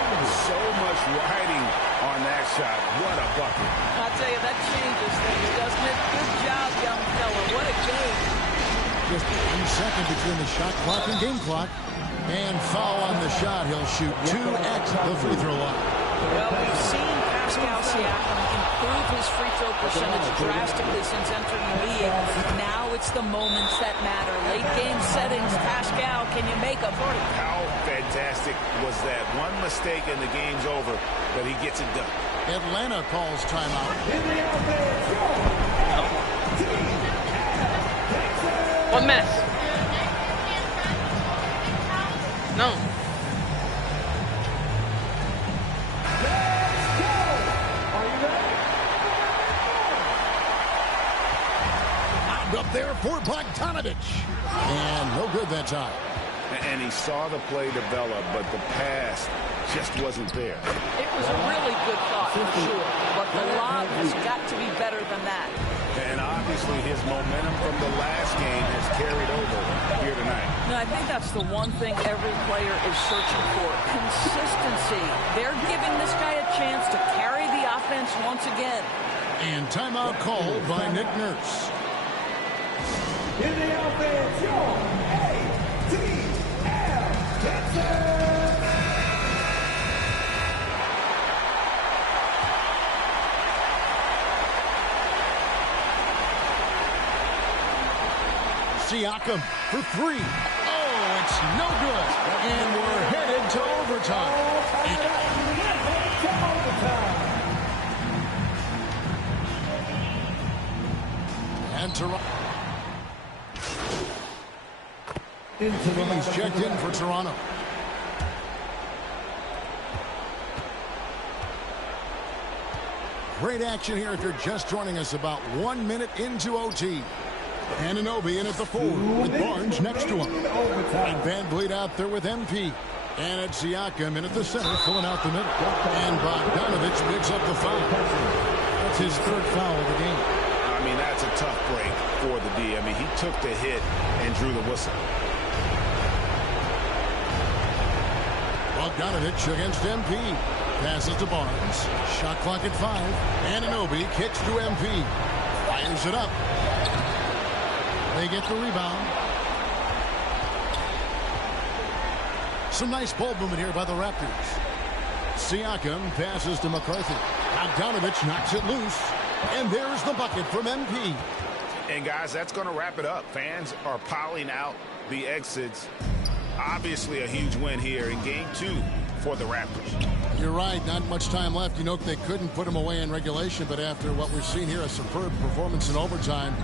So much riding on that shot. What a bucket. I'll tell you, that changes things, doesn't it? Good job, young fella. What a game. Just 1 second between the shot clock and game clock. And foul on the shot. He'll shoot 2 at the free throw line. Well, we've seen Pascal Siakam improve his free throw percentage drastically since entering the league. Now it's the moments that matter. Late game settings. Pascal, can you make them? How fantastic was that? One mistake and the game's over, but he gets it done. Atlanta calls timeout. 1 minute. No. Up there for Bogdanovich. And no good that time. And he saw the play develop, but the pass just wasn't there. It was a really good thought, for sure. But the lob has got to be better than that. And obviously his momentum from the last game has carried over here tonight. No, I think that's the one thing every player is searching for. Consistency. They're giving this guy a chance to carry the offense once again. And timeout called by Nick Nurse. In the offense, your ATL Texas. Siakam for 3. Oh, it's no good. And we're headed to overtime. And Toronto. He's checked in for Toronto. Great action here if you're just joining us about 1 minute into OT. Anunoby in at the forward with Barnes next to him. And VanVleet out there with MP. And it's Siakam in at the center, filling out the middle. And Bogdanovich picks up the foul. That's his 3rd foul of the game. I mean, that's a tough break for the D. I mean, he took the hit and drew the whistle. Bogdanovich against MP. Passes to Barnes. Shot clock at 5. Anunoby kicks to MP. Fires it up. They get the rebound. Some nice ball movement here by the Raptors. Siakam passes to McCarthy. Bogdanovich knocks it loose. And there's the bucket from MP. And guys, that's going to wrap it up. Fans are piling out the exits. Obviously a huge win here in game 2 for the Raptors. You're right, not much time left. You know, they couldn't put them away in regulation, but after what we've seen here, a superb performance in overtime,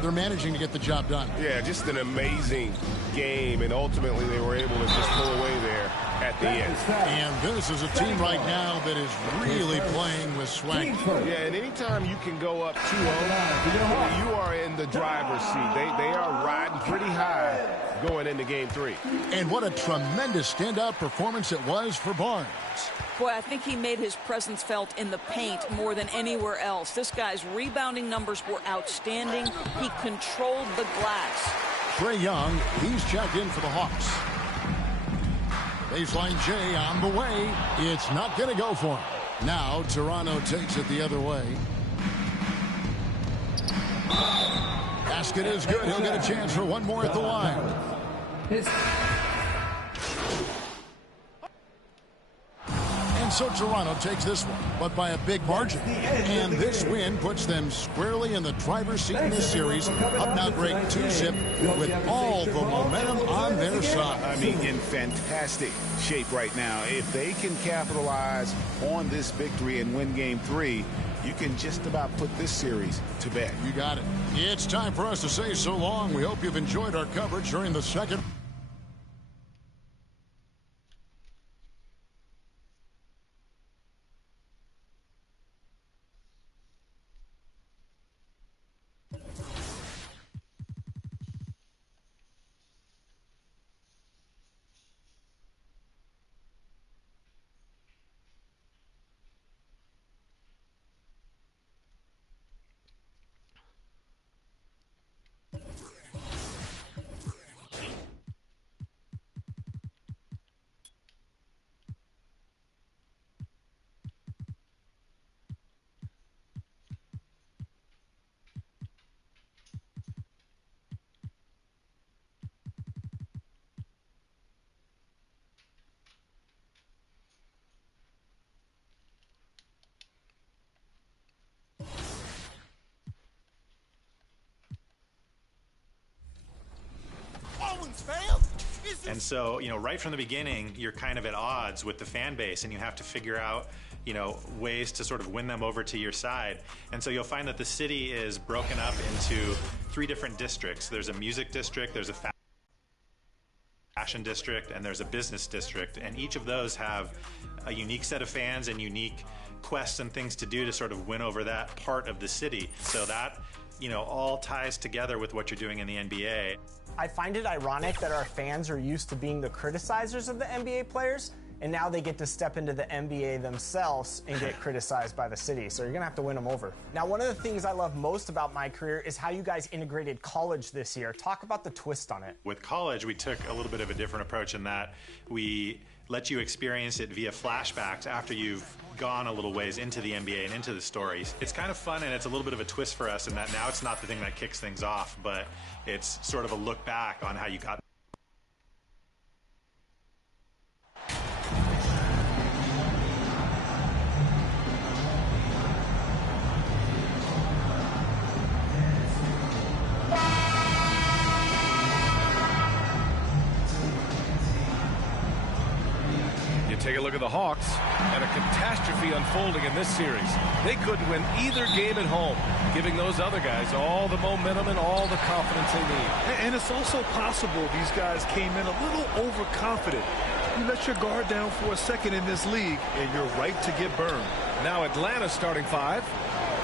they're managing to get the job done. Yeah, just an amazing game, and ultimately they were able to just pull away there at the end. And this is a team right now that is really playing with swag. Yeah, and anytime you can go up 2-0, you are in the driver's seat. They are riding pretty high going into game 3. And what a tremendous standout performance it was for Barnes. Boy, I think he made his presence felt in the paint more than anywhere else. This guy's rebounding numbers were outstanding. He controlled the glass. Trae Young, he's checked in for the Hawks. Baseline J on the way. It's not going to go for him. Now Toronto takes it the other way. Basket is good. He'll get a chance for one more at the line. And so Toronto takes this one, but by a big margin. And this win puts them squarely in the driver's seat in this series. Up now break 2-zip with all the momentum on their side. I mean, in fantastic shape right now. If they can capitalize on this victory and win game 3, you can just about put this series to bed. You got it. It's time for us to say so long. We hope you've enjoyed our coverage during the second. And so, you know, right from the beginning, you're kind of at odds with the fan base, and you have to figure out, you know, ways to sort of win them over to your side. And so you'll find that the city is broken up into 3 different districts. There's a music district, there's a fashion district, and there's a business district. And each of those have a unique set of fans and unique quests and things to do to sort of win over that part of the city. So that, you know, all ties together with what you're doing in the NBA. I find it ironic that our fans are used to being the criticizers of the NBA players, and now they get to step into the NBA themselves and get criticized by the city. So you're going to have to win them over. Now, one of the things I love most about my career is how you guys integrated college this year. Talk about the twist on it. With college, we took a little bit of a different approach in that we let you experience it via flashbacks after you've gone a little ways into the NBA and into the stories. It's kind of fun, and it's a little bit of a twist for us in that now it's not the thing that kicks things off, but it's sort of a look back on how you got. Take a look at the Hawks, and a catastrophe unfolding in this series. They couldn't win either game at home, giving those other guys all the momentum and all the confidence they need. And it's also possible these guys came in a little overconfident. You let your guard down for a second in this league, and you're right to get burned. Now Atlanta starting 5.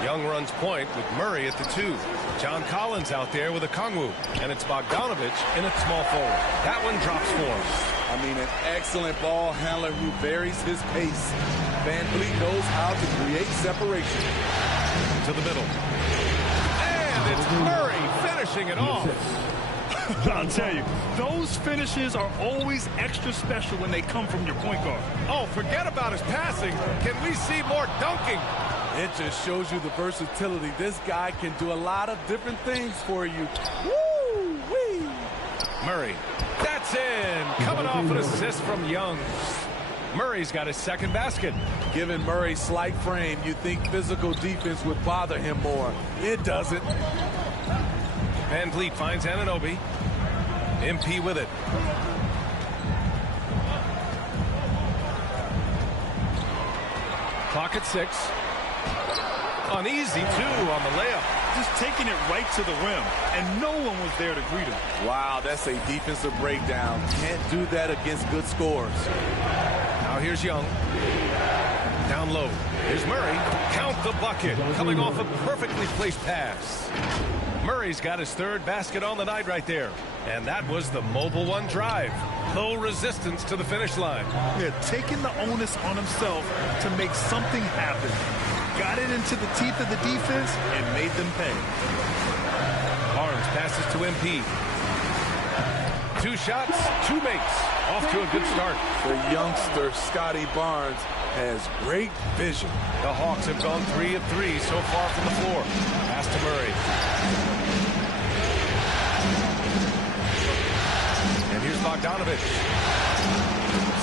Young runs point with Murray at the 2. John Collins out there with a Kongwu, and it's Bogdanovich in at small forward. That one drops for him. I mean, an excellent ball handler who varies his pace. Van Vliet knows how to create separation. To the middle. And it's Murray finishing it off. I'll tell you, those finishes are always extra special when they come from your point guard. Oh, forget about his passing. Can we see more dunking? It just shows you the versatility. This guy can do a lot of different things for you. Woo-wee! Murray. That's in. Coming off an assist from Young. Murray's got his second basket. Given Murray's slight frame, you think physical defense would bother him more. It doesn't. Van Vliet finds Anunoby. MP with it. Clock at 6. Uneasy, too, on the layup. Just taking it right to the rim, and no one was there to greet him. Wow, that's a defensive breakdown. Can't do that against good scores. Now here's Young. Down low. Here's Murray. Count the bucket. Coming off a perfectly placed pass. Murray's got his third basket on the night right there. And that was the Mobile One drive. Low resistance to the finish line. Yeah, taking the onus on himself to make something happen. Got it into the teeth of the defense and made them pay. Barnes passes to MP. 2 shots, 2 makes. Off to a good start. The youngster, Scotty Barnes, has great vision. The Hawks have gone 3 of 3 so far from the floor. Pass to Murray. And here's Bogdanovich.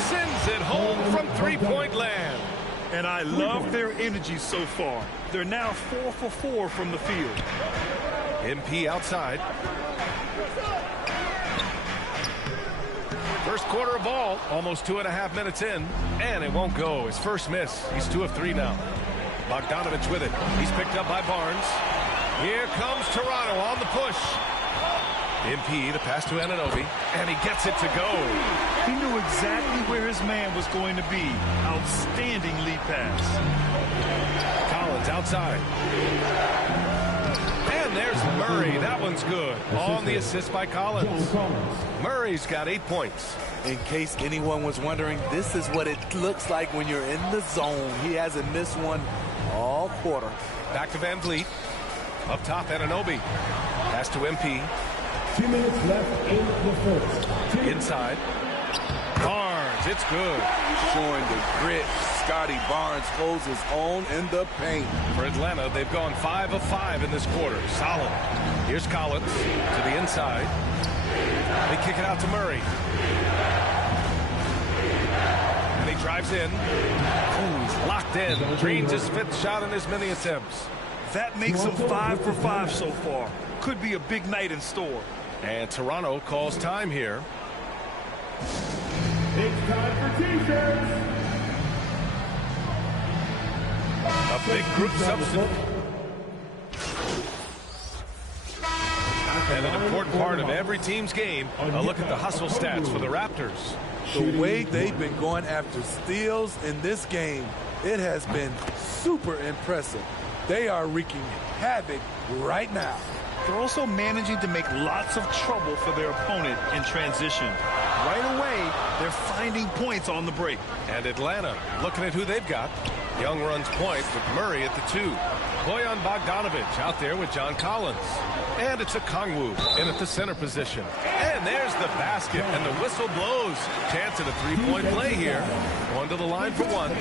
Sends it home from three-point land. And I love their energy so far. They're now 4 for 4 from the field. MP outside. First quarter of ball, almost 2.5 minutes in, and it won't go. His first miss. He's 2 of 3 now. Bogdanovich with it. He's picked up by Barnes. Here comes Toronto on the push. MP, the pass to Anunoby, and he gets it to go. He knew exactly where his man was going to be. Outstanding lead pass. Collins outside. And there's Murray. That one's good. On the assist by Collins. Murray's got 8 points. In case anyone was wondering, this is what it looks like when you're in the zone. He hasn't missed one all quarter. Back to Van Vliet. Up top, Anunoby. Pass to MP. 2 minutes left in the first. Inside. Barnes, it's good. Showing the grit. Scotty Barnes holds his own in the paint. For Atlanta, they've gone 5 of 5 in this quarter. Solid. Here's Collins to the inside. They kick it out to Murray. And he drives in. Ooh, he's locked in. Drains his 5th shot in his many attempts. That makes him 5 for 5 so far. Could be a big night in store. And Toronto calls time here. It's time for T-shirts. A big group substitute. And an important part of every team's game, a look at the hustle stats for the Raptors. The way they've been going after steals in this game, it has been super impressive. They are wreaking havoc right now. They're also managing to make lots of trouble for their opponent in transition. Right away, they're finding points on the break. And Atlanta, looking at who they've got. Young runs point with Murray at the 2. Bojan Bogdanovich out there with John Collins. And it's a Kongwu in at the center position. And there's the basket, and the whistle blows. Chance at a 3-point play here. Going to the line for 1.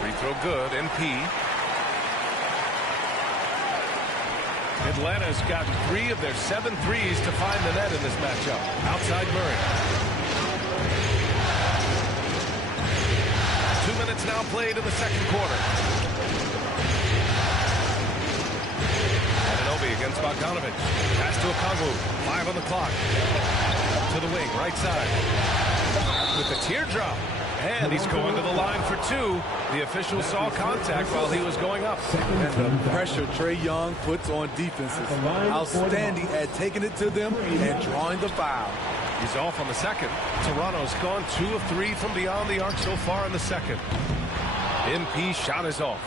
Free throw good, MP. Atlanta's gotten 3 of their 7 threes to find the net in this matchup. Outside Murray. 2 minutes now played in the second quarter. Anunoby against Bogdanovich. Pass to Okongwu. 5 on the clock. To the wing, right side. With the teardrop. And he's going to the line for 2. The official saw contact while he was going up. And the pressure Trae Young puts on defenses. Outstanding at taking it to them and drawing the foul. He's off on the second. Toronto's gone 2 of 3 from beyond the arc so far in the second. MP shot is off.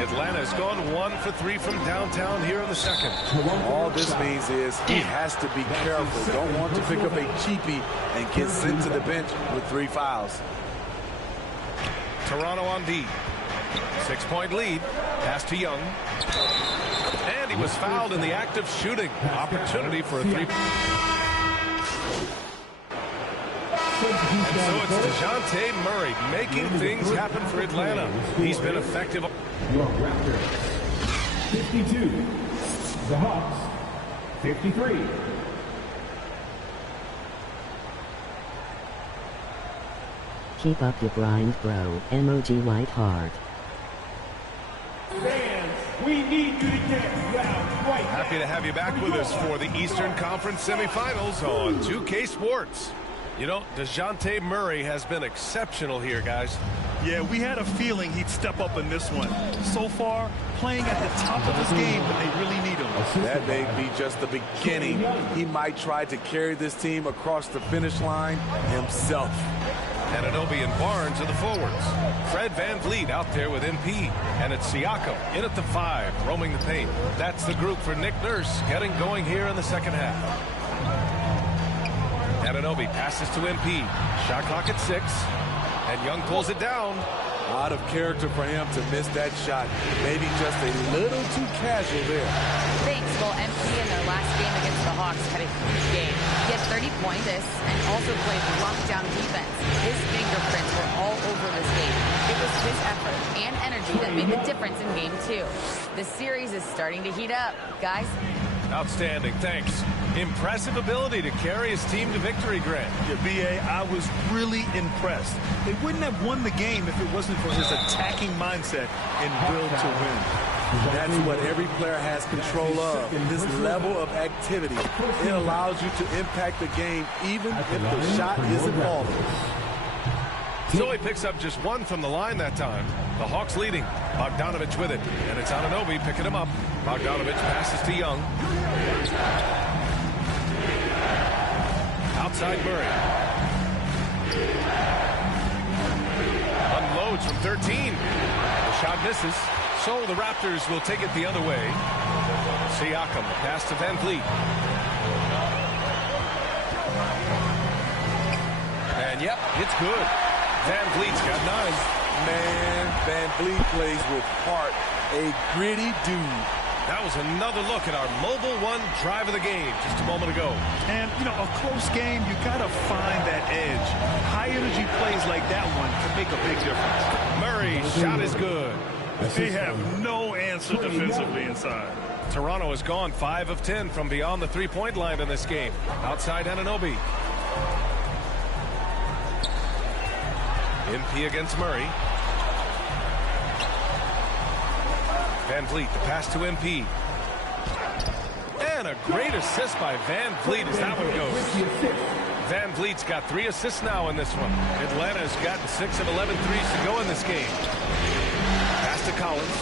Atlanta's gone 1 for 3 from downtown here in the second. All this means is he has to be careful. Don't want to pick up a cheapie and get sent to the bench with 3 fouls. Toronto on D. 6-point lead. Pass to Young. And he was fouled in the act of shooting. Opportunity for a three. And so it's DeJounte Murray making things happen for Atlanta. He's been effective. Your Raptors, 52. The Hawks, 53. Keep up your grind, bro. Emoji white heart. Fans, we need you to get loud right now. Happy to have you back with us for the Eastern Conference semifinals on 2K Sports. You know, DeJounte Murray has been exceptional here, guys. Yeah, we had a feeling he'd step up in this one. So far, playing at the top of his game when they really need him. That may be just the beginning. He might try to carry this team across the finish line himself. Anunoby and Barnes are the forwards. Fred VanVleet out there with MP. And it's Siakam in at the 5, roaming the paint. That's the group for Nick Nurse getting going here in the second half. Anunoby passes to MP. Shot clock at 6. And Young pulls it down. Out of character for him to miss that shot. Maybe just a little too casual there. Thanks. Well, MP in their last game against the Hawks had a huge game. He had 30 points and also played lockdown defense. His fingerprints were all over this game. It was his effort and energy that made the difference in game 2. The series is starting to heat up. Guys? Outstanding. Thanks. Impressive ability to carry his team to victory, Grant. Yeah, B.A., I was really impressed. They wouldn't have won the game if it wasn't for his attacking mindset and will to win. That's what every player has control of. This level of activity, it allows you to impact the game even if the shot isn't falling. So he picks up just 1 from the line that time. The Hawks leading. Bogdanovich with it. And it's Anunoby picking him up. Bogdanovich passes to Young. Outside Murray. Unloads from 13. The shot misses. So the Raptors will take it the other way. Siakam, pass to VanVleet. And yep, it's good. VanVleet's got 9. Man, VanVleet plays with heart. A gritty dude. That was another look at our Mobile One drive of the game just a moment ago. And, you know, a close game, you got to find that edge. High-energy plays like that one can make a big difference. Murray's shot is good. They have no answer defensively inside. Toronto has gone 5 of 10 from beyond the three-point line in this game. Outside Anunoby. MP against Murray. VanVleet, the pass to MP. And a great assist by VanVleet as that one goes. VanVleet's got 3 assists now in this one. Atlanta's gotten 6 of 11 threes to go in this game. Pass to Collins.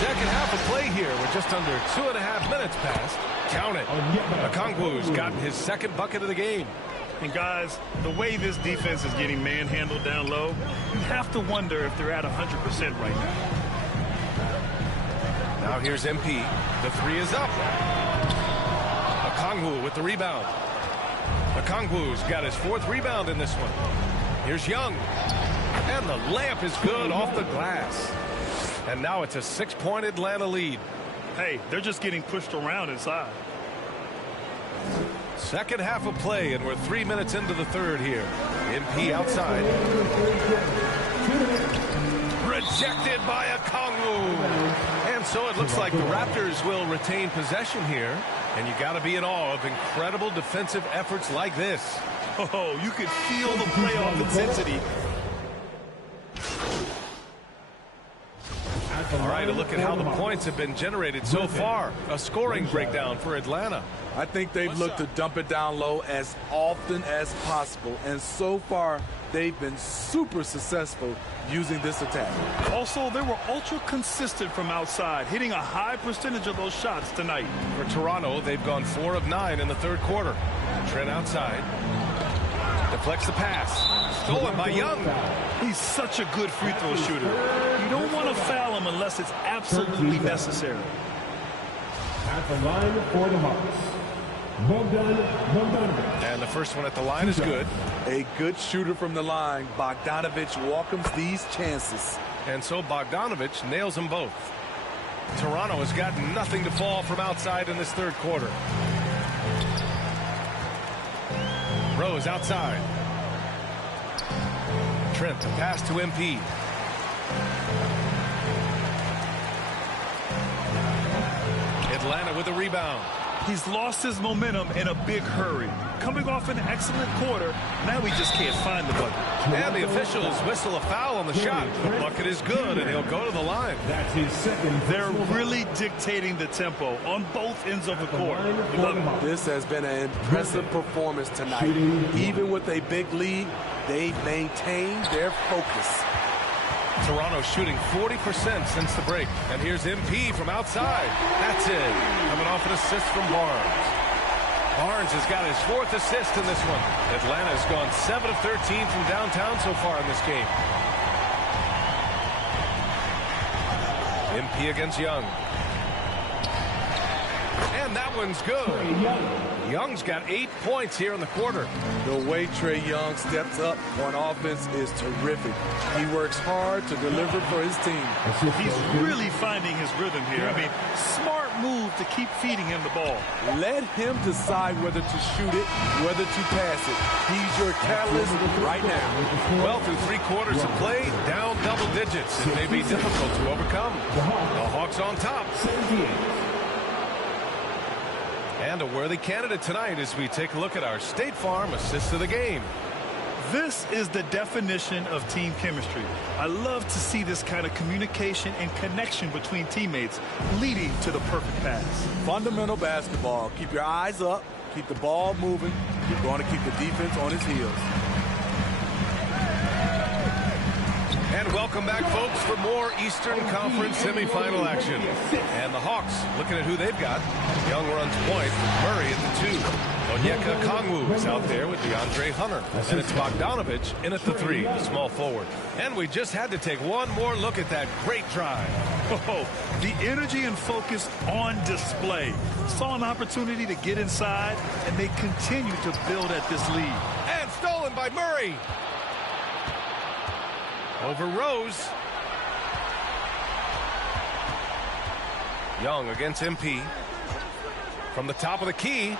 Second half of play here. We're just under 2.5 minutes past. Count it. Okongwu's gotten his second bucket of the game. And guys, the way this defense is getting manhandled down low, you have to wonder if they're at 100% right now. Now here's MP. The 3 is up. Okongwu with the rebound. Okongwu's got his 4th rebound in this one. Here's Young. And the layup is good off the glass. And now it's a 6-point Atlanta lead. Hey, they're just getting pushed around inside. Second half of play, and we're 3 minutes into the third here. MP outside. Rejected by Okongwu. And so it looks like the Raptors will retain possession here. And you got to be in awe of incredible defensive efforts like this. Oh, you can feel the playoff intensity. All right, a look at how the points have been generated so far. A scoring breakdown for Atlanta. I think they've looked to dump it down low as often as possible. And so far, they've been super successful using this attack. Also, they were ultra consistent from outside, hitting a high percentage of those shots tonight. For Toronto, they've gone 4 of 9 in the third quarter. Trent outside. Deflects the pass. Stolen by Young. He's such a good free throw shooter. You don't want to foul him unless it's absolutely necessary. At the line for the Hawks, Bogdanovich. And the first one at the line is good. A good shooter from the line. Bogdanovich welcomes these chances. And so Bogdanovich nails them both. Toronto has got nothing to fall from outside in this third quarter. Rose outside. Trent, the pass to MP. Atlanta with a rebound. He's lost his momentum in a big hurry. Coming off an excellent quarter, now he just can't find the bucket. And the officials whistle a foul on the shot. The bucket is good, and he'll go to the line. That's his second. They're really dictating the tempo on both ends of the court. This has been an impressive performance tonight. Even with a big lead, they've maintained their focus. Toronto shooting 40% since the break. And here's MP from outside. That's it. Coming off an assist from Barnes. Barnes has got his 4th assist in this one. Atlanta's gone 7 of 13 from downtown so far in this game. MP against Young. And that one's good. Young's got 8 points here in the quarter. The way Trae Young steps up on offense is terrific. He works hard to deliver for his team. He's really finding his rhythm here. I mean, smart move to keep feeding him the ball. Let him decide whether to shoot it, whether to pass it. He's your catalyst right now. Well, through 3 quarters of play, down double digits. It may be difficult to overcome. The Hawks on top. And a worthy candidate tonight as we take a look at our State Farm assist of the game. This is the definition of team chemistry. I love to see this kind of communication and connection between teammates leading to the perfect pass. Fundamental basketball. Keep your eyes up. Keep the ball moving. You're going to keep the defense on its heels. And welcome back, folks, for more Eastern Conference semifinal action. And the Hawks looking at who they've got. Young runs point. Murray at the 2. Onyeka Kongwu is out there with DeAndre Hunter. And it's Bogdanovich in at the 3, the small forward. And we just had to take one more look at that great drive. Oh, the energy and focus on display. Saw an opportunity to get inside, and they continue to build at this lead. And stolen by Murray. Over Rose. Young against MP. From the top of the key.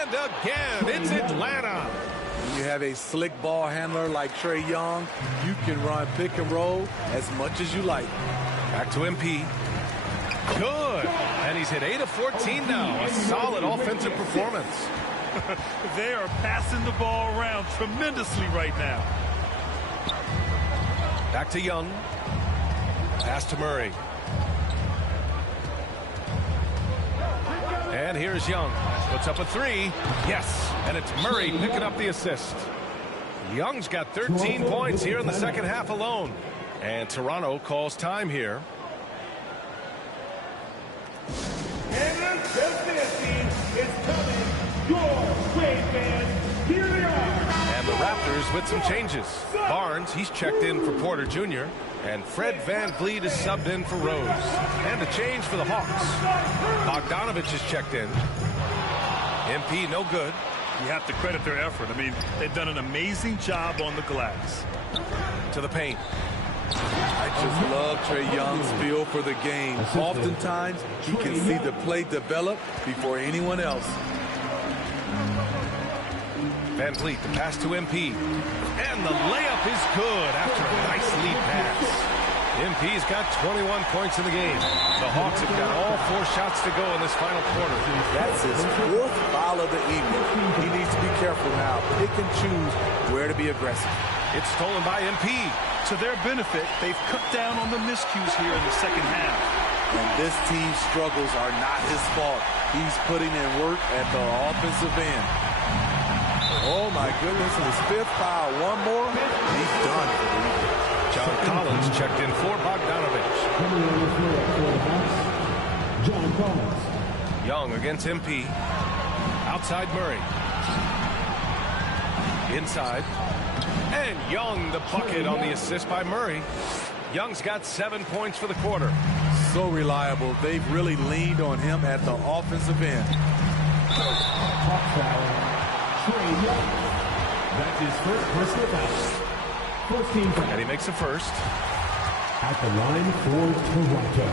And again, it's Atlanta. When you have a slick ball handler like Trae Young, you can run pick and roll as much as you like. Back to MP. Good. And he's hit 8 of 14 now. A solid offensive performance. They are passing the ball around tremendously right now. Back to Young. Pass to Murray. And here's Young. Puts up a 3. Yes. And it's Murray picking up the assist. Young's got 13 points here in the second half alone. And Toronto calls time here. And the destination is coming. Your way, fans. Here they are. And the Raptors with some changes. Barnes, he's checked in for Porter Jr. And Fred VanVleet is subbed in for Rose. And a change for the Hawks. Bogdanovich is checked in. MP, no good. You have to credit their effort. I mean, they've done an amazing job on the glass. To the paint. I just love Trae Young's feel for the game. Oftentimes, he can see the play develop before anyone else. VanVleet, the pass to MP. And the layup is good after a nice lead pass. MP's got 21 points in the game. The Hawks have got all 4 shots to go in this final quarter. That's his 4th foul of the evening. He needs to be careful now. Pick and choose where to be aggressive. It's stolen by MP. To their benefit, they've cut down on the miscues here in the second half. And this team's struggles are not his fault. He's putting in work at the offensive end. Oh, my goodness. His 5th foul. One more. He's done for the evening. John Collins checked in for Bogdanovich. John Collins. Young against MP. Outside Murray. Inside. And Young, the bucket on the assist by Murray. Young's got 7 points for the quarter. So reliable. They've really leaned on him at the offensive end. That's his first personal foul. First team foul. And he makes a first. at the line for Toronto.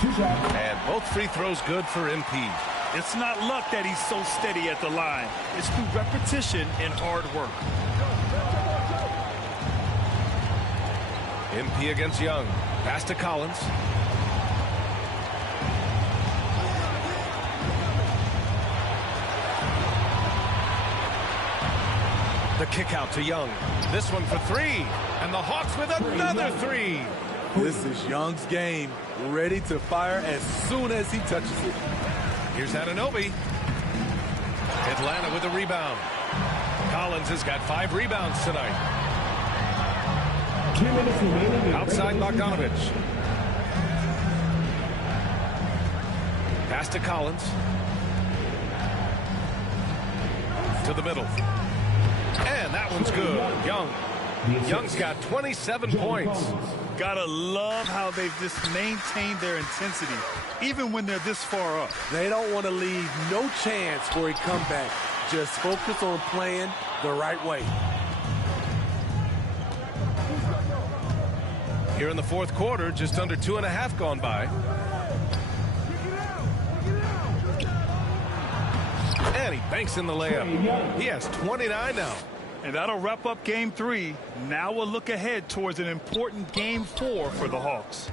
2 shots. And both free throws good for MP. It's not luck that he's so steady at the line. It's through repetition and hard work. MP against Young. Pass to Collins. The kick out to Young. This one for 3. And the Hawks with another 3. This is Young's game. Ready to fire as soon as he touches it. Here's Anunoby. Atlanta with a rebound. Collins has got 5 rebounds tonight. 2 minutes remaining. Outside Bogdanovich. Pass to Collins. To the middle. And that one's good. Young's got 27 points. Gotta love how they've just maintained their intensity, even when they're this far up. They don't want to leave no chance for a comeback. Just focus on playing the right way. Here in the fourth quarter, just under 2.5 gone by. And he banks in the layup. He has 29 now. And that'll wrap up game 3. Now we'll look ahead towards an important game 4 for the Hawks.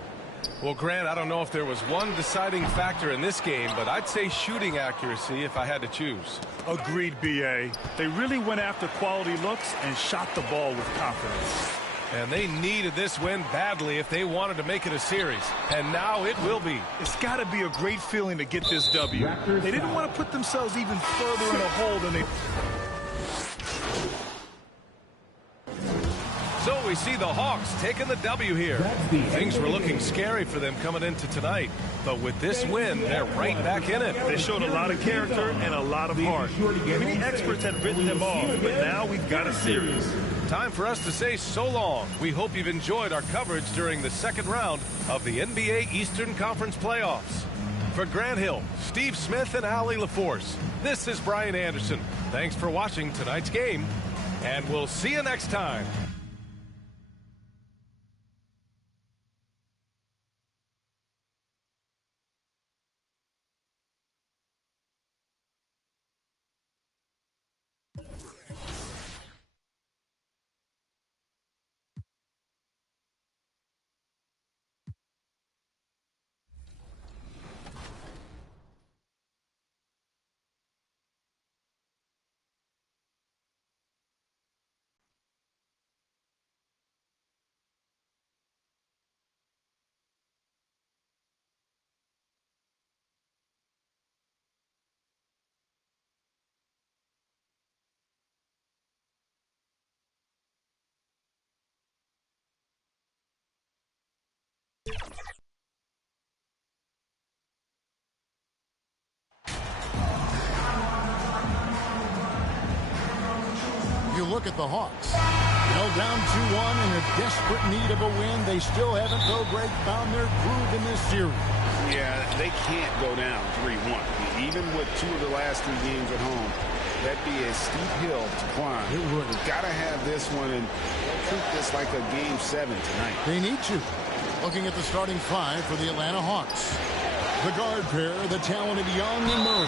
Well, Grant, I don't know if there was one deciding factor in this game, but I'd say shooting accuracy if I had to choose. Agreed, B.A. They really went after quality looks and shot the ball with confidence. And they needed this win badly if they wanted to make it a series. And now it will be. It's got to be a great feeling to get this W. They didn't want to put themselves even further in a hole than they... So we see the Hawks taking the W here. Things were looking scary for them coming into tonight. But with this win, they're right back in it. They showed a lot of character and a lot of heart. Many experts had written them off, but now we've got a series. Time for us to say so long. We hope you've enjoyed our coverage during the second round of the NBA Eastern Conference Playoffs. For Grant Hill, Steve Smith, and Allie LaForce, this is Brian Anderson. Thanks for watching tonight's game, and we'll see you next time. You look at the Hawks. Held down 2-1 in a desperate need of a win. They still haven't, though, Greg, found their groove in this series. Yeah, they can't go down 3-1. Even with 2 of the last 3 games at home, that'd be a steep hill to climb. It would. They've got to have this one and treat this like a game 7 tonight. They need to. Looking at the starting 5 for the Atlanta Hawks. The guard pair, the talented Young and Murray.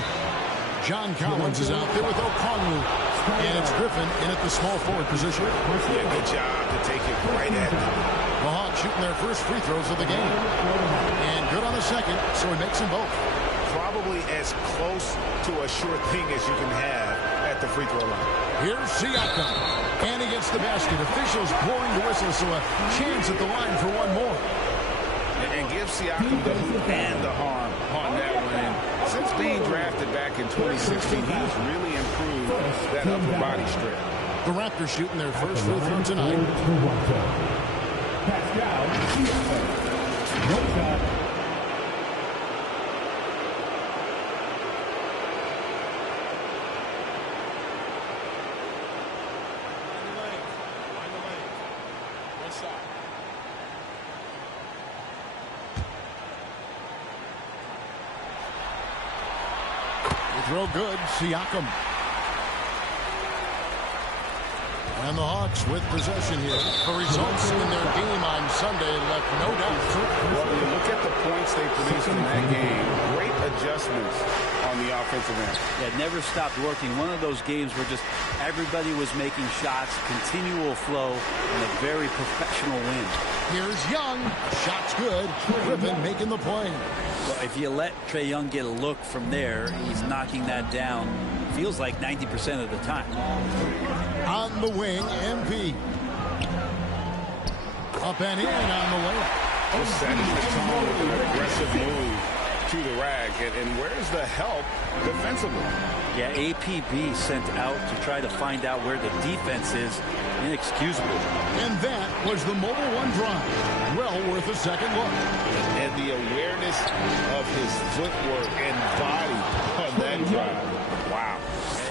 John Collins is out there with O'Connell. And it's Griffin in at the small forward position. Yeah, good job to take it right at them. The Hawks shooting their first free throws of the game. And good on the second, so he makes them both. Probably as close to a sure thing as you can have at the free throw line. Here's Siakam. And he gets the basket. Officials blowing the whistle, so a chance at the line for one more. And give Siakam the hoop and the harm on that one. And since being drafted back in 2016, he's really improved that upper body strength. The Raptors shooting their first free throw tonight. Pascal Siakam. No shot. Throw good, Siakam. And the Hawks with possession here. The results in their game on Sunday left no doubt. Well, you look at the points they produced in that game. Great adjustments on the offensive end. Yeah, never stopped working. One of those games where just everybody was making shots, continual flow, and a very professional win. Here's Young. Shot's good. Griffin making the play. Well, if you let Trae Young get a look from there, he's knocking that down. Feels like 90% of the time. On the wing, MP. Up and in on the way. Just setting the tone with an aggressive move to the rack. And where's the help defensively? Yeah, APB sent out to try to find out where the defense is. Inexcusable. And that was the Mobile One drive. Well worth a second look. And the awareness of his footwork and body on that drive. Wow.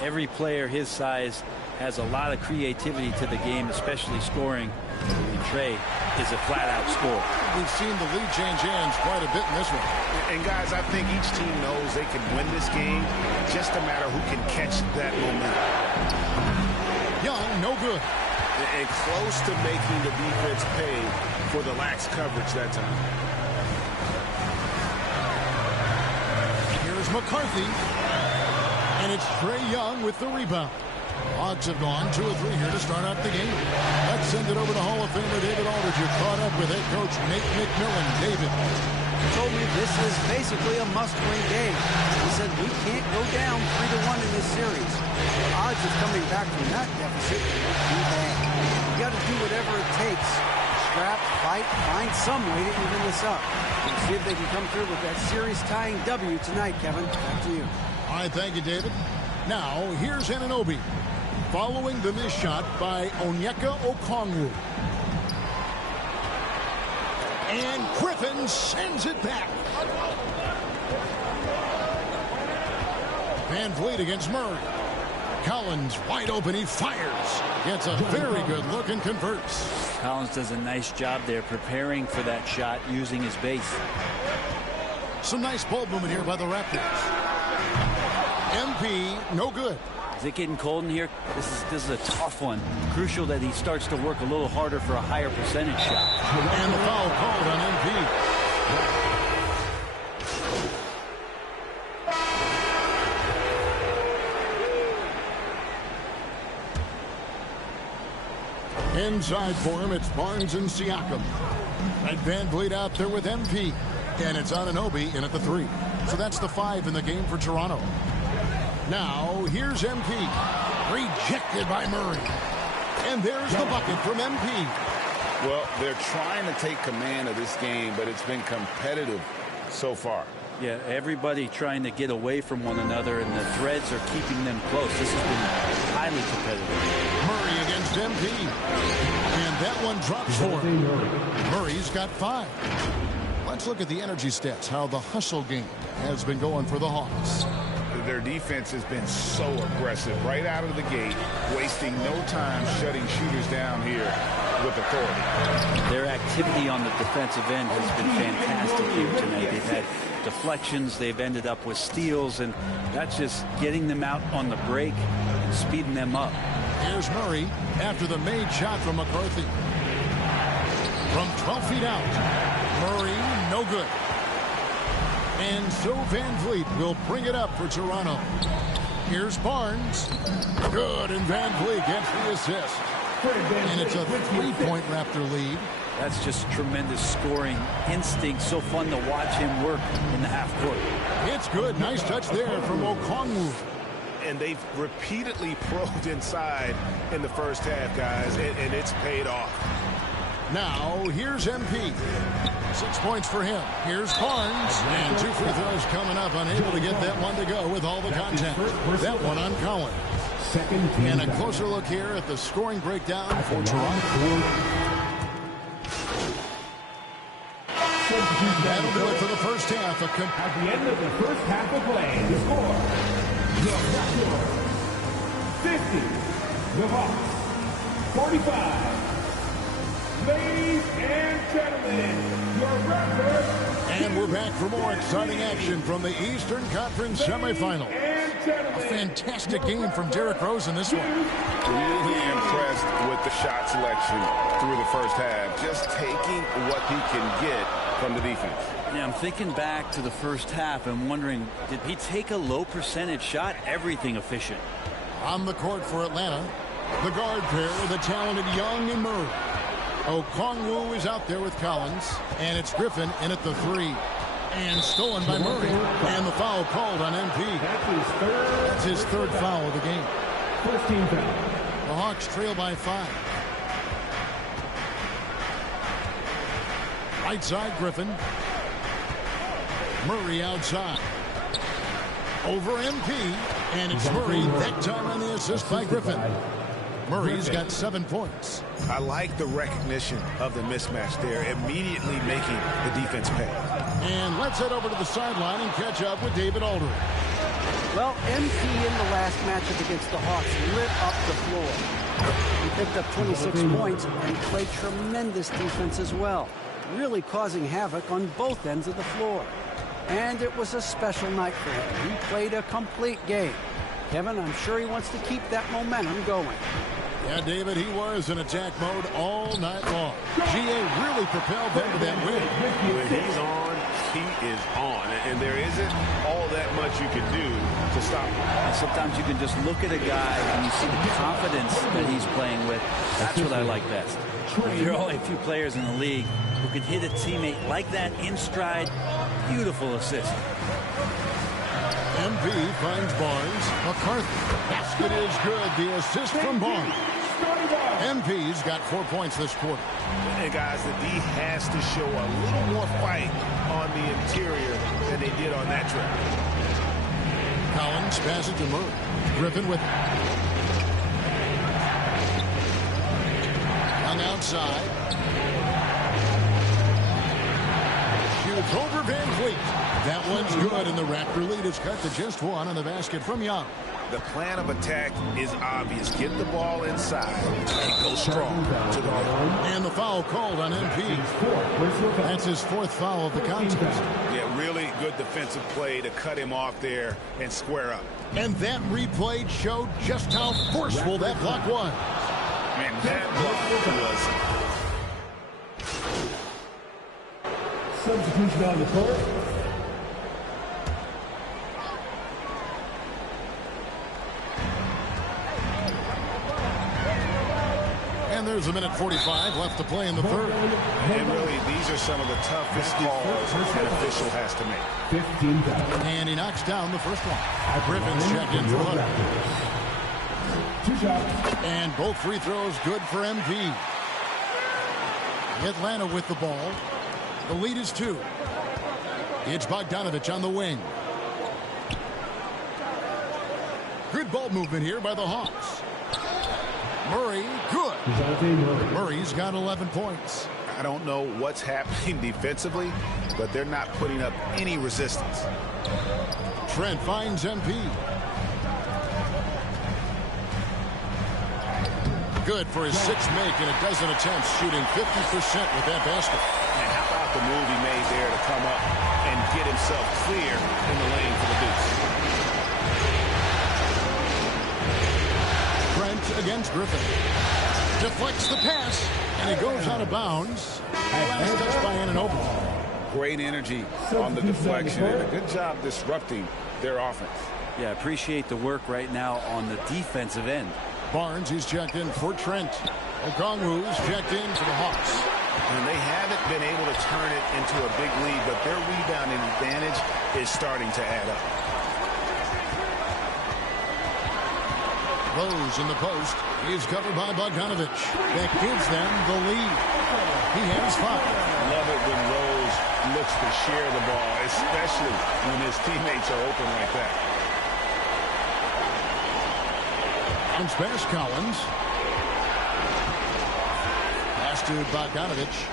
Every player his size has a lot of creativity to the game, especially scoring. And Trae is a flat-out scorer. We've seen the lead change hands quite a bit in this one. And guys, I think each team knows they can win this game. Just a matter who can catch that momentum. Young, no good. And close to making the defense pay for the lax coverage that time. Here's McCarthy. And it's Trae Young with the rebound. Hawks have gone 2 or 3 here to start out the game. Let's send it over to Hall of Famer David Aldridge. You're caught up with head coach Nate McMillan. David. He told me this is basically a must-win game. He said we can't go down 3-1 in this series. The odds of coming back from that deficit are too bad. You got to do whatever it takes. Scrap, fight, find some way to even this up. We'll see if they can come through with that series-tying W tonight, Kevin. Back to you. All right, thank you, David. Now, here's Anunoby. Following the missed shot by Onyeka Okongwu. And Griffin sends it back. Van Vliet against Murray. Collins wide open. He fires. Gets a very good look and converts. Collins does a nice job there preparing for that shot using his base. Some nice ball movement here by the Raptors. MP, no good. Is it getting cold in here? This is a tough one. Crucial that he starts to work a little harder for a higher percentage shot. And the foul called on MP. Inside for him, it's Barnes and Siakam. And Van Vliet out there with MP. And it's Anunoby in at the 3. So that's the 5 in the game for Toronto. Now, here's MP. Rejected by Murray. And there's the bucket from MP. Well, they're trying to take command of this game, but it's been competitive so far. Yeah, everybody trying to get away from one another, and the threads are keeping them close. This has been highly competitive. Murray against MP. And that one drops for him. Murray's got 5. Let's look at the energy stats, how the hustle game has been going for the Hawks. Their defense has been so aggressive right out of the gate, wasting no time shutting shooters down here with authority. Their activity on the defensive end has been fantastic here tonight. They've had deflections, they've ended up with steals, and that's just getting them out on the break and speeding them up. Here's Murray after the made shot from McCarthy. From 12 feet out, Murray, no good. And so Van Vliet will bring it up for Toronto. Here's Barnes. Good, and Van Vliet gets the assist. And it's a 3-point Raptor lead. That's just tremendous scoring instinct. So fun to watch him work in the half court. It's good. Nice touch there from Okongwu. And they've repeatedly probed inside in the first half, guys, and it's paid off. Now, here's MP. 6 points for him. Here's Barnes. And 2 free throws coming up. Unable to get that one to go with all the contact. That one on Collins. And a closer look here at the scoring breakdown for Toronto. That'll do it for the first half. At the end of the first half of play, the score, the Raptors 50, the Hawks 45. Ladies and gentlemen, your Raptors. And we're back for more exciting action from the Eastern Conference semifinal. A fantastic game from Derrick Rose in this one. Really impressed with the shot selection through the first half. Just taking what he can get from the defense. Yeah, I'm thinking back to the first half and wondering, did he take a low percentage shot? Everything efficient. On the court for Atlanta, the guard pair, the talented Young and Murray. Okongwu is out there with Collins, and it's Griffin in at the 3. And stolen by Murray. And the foul called on MP. That's his third foul of the game. 15 foul. The Hawks trail by 5. Right side, Griffin. Murray outside. Over MP. And it's Murray, that time on the assist by Griffin. Murray's got 7 points. I like the recognition of the mismatch there, immediately making the defense pay. And let's head over to the sideline and catch up with David Aldridge. Well, MP in the last matchup against the Hawks lit up the floor. He picked up 26 points and played tremendous defense as well, really causing havoc on both ends of the floor. And it was a special night for him. He played a complete game. Kevin, I'm sure he wants to keep that momentum going. Yeah, David, he was in attack mode all night long. GA really propelled them to that win. When he's on, he is on. And there isn't all that much you can do to stop him. And sometimes you can just look at a guy and you see the confidence that he's playing with. That's what I like best. There are only a few players in the league who can hit a teammate like that in stride. Beautiful assist. MP finds Barnes. McCarthy. Basket is good. The assist from Barnes. MP's got 4 points this quarter. And guys, the D has to show a little more fight on the interior than they did on that trip. Collins passes to Murray. Griffin with it. On outside. Shoots over Van Vliet. That one's good, and the Raptor lead is cut to just 1 on the basket from Young. The plan of attack is obvious. Get the ball inside and go strong to the rim. And the foul called on MP. That's his 4th foul of the contest. Yeah, really good defensive play to cut him off there and square up. And that replay showed just how forceful that block was. Man, that block was... Substitution on the court. And there's a minute 45 left to play in the third. And really, these are some of the toughest calls an official has to make. 15 foul. And he knocks down the first one. Griffin's checked in for Hunter. 2 shots. And both free throws good for MP. Atlanta with the ball. The lead is 2. It's Bogdanovich on the wing. Good ball movement here by the Hawks. Murray, good. Murray's got 11 points. I don't know what's happening defensively, but they're not putting up any resistance. Trent finds MP. Good for his 6th make and a dozen attempts, shooting 50% with that basket. And how about the move he made there to come up and get himself clear in the lane for the deuce. Trent against Griffin. Deflects the pass, and he goes out of bounds. Last touch by Anunoby. Great energy on the deflection, and a good job disrupting their offense. Yeah, appreciate the work right now on the defensive end. Barnes is checked in for Trent. Okongwu's checked in for the Hawks. And they haven't been able to turn it into a big lead, but their rebounding advantage is starting to add up. Rose in the post. He's covered by Bogdanovich. That gives them the lead. He has 5. Love it when Rose looks to share the ball, especially when his teammates are open like that. Comes past Collins. Pass to Bogdanovich.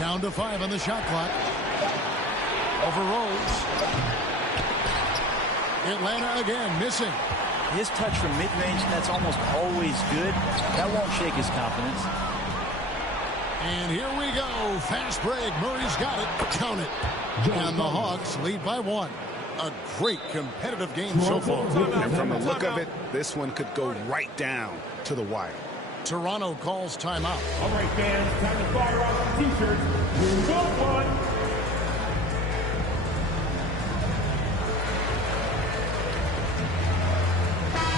Down to 5 on the shot clock. Over Rose. Atlanta again missing. His touch from mid-range, that's almost always good. That won't shake his confidence. And here we go. Fast break. Murray's got it. Count it. And the Hawks lead by 1. A great competitive game so far. And from the look of it, this one could go right down to the wire. Toronto calls timeout. All right, fans, time to fire off the t-shirts. Here we go, one.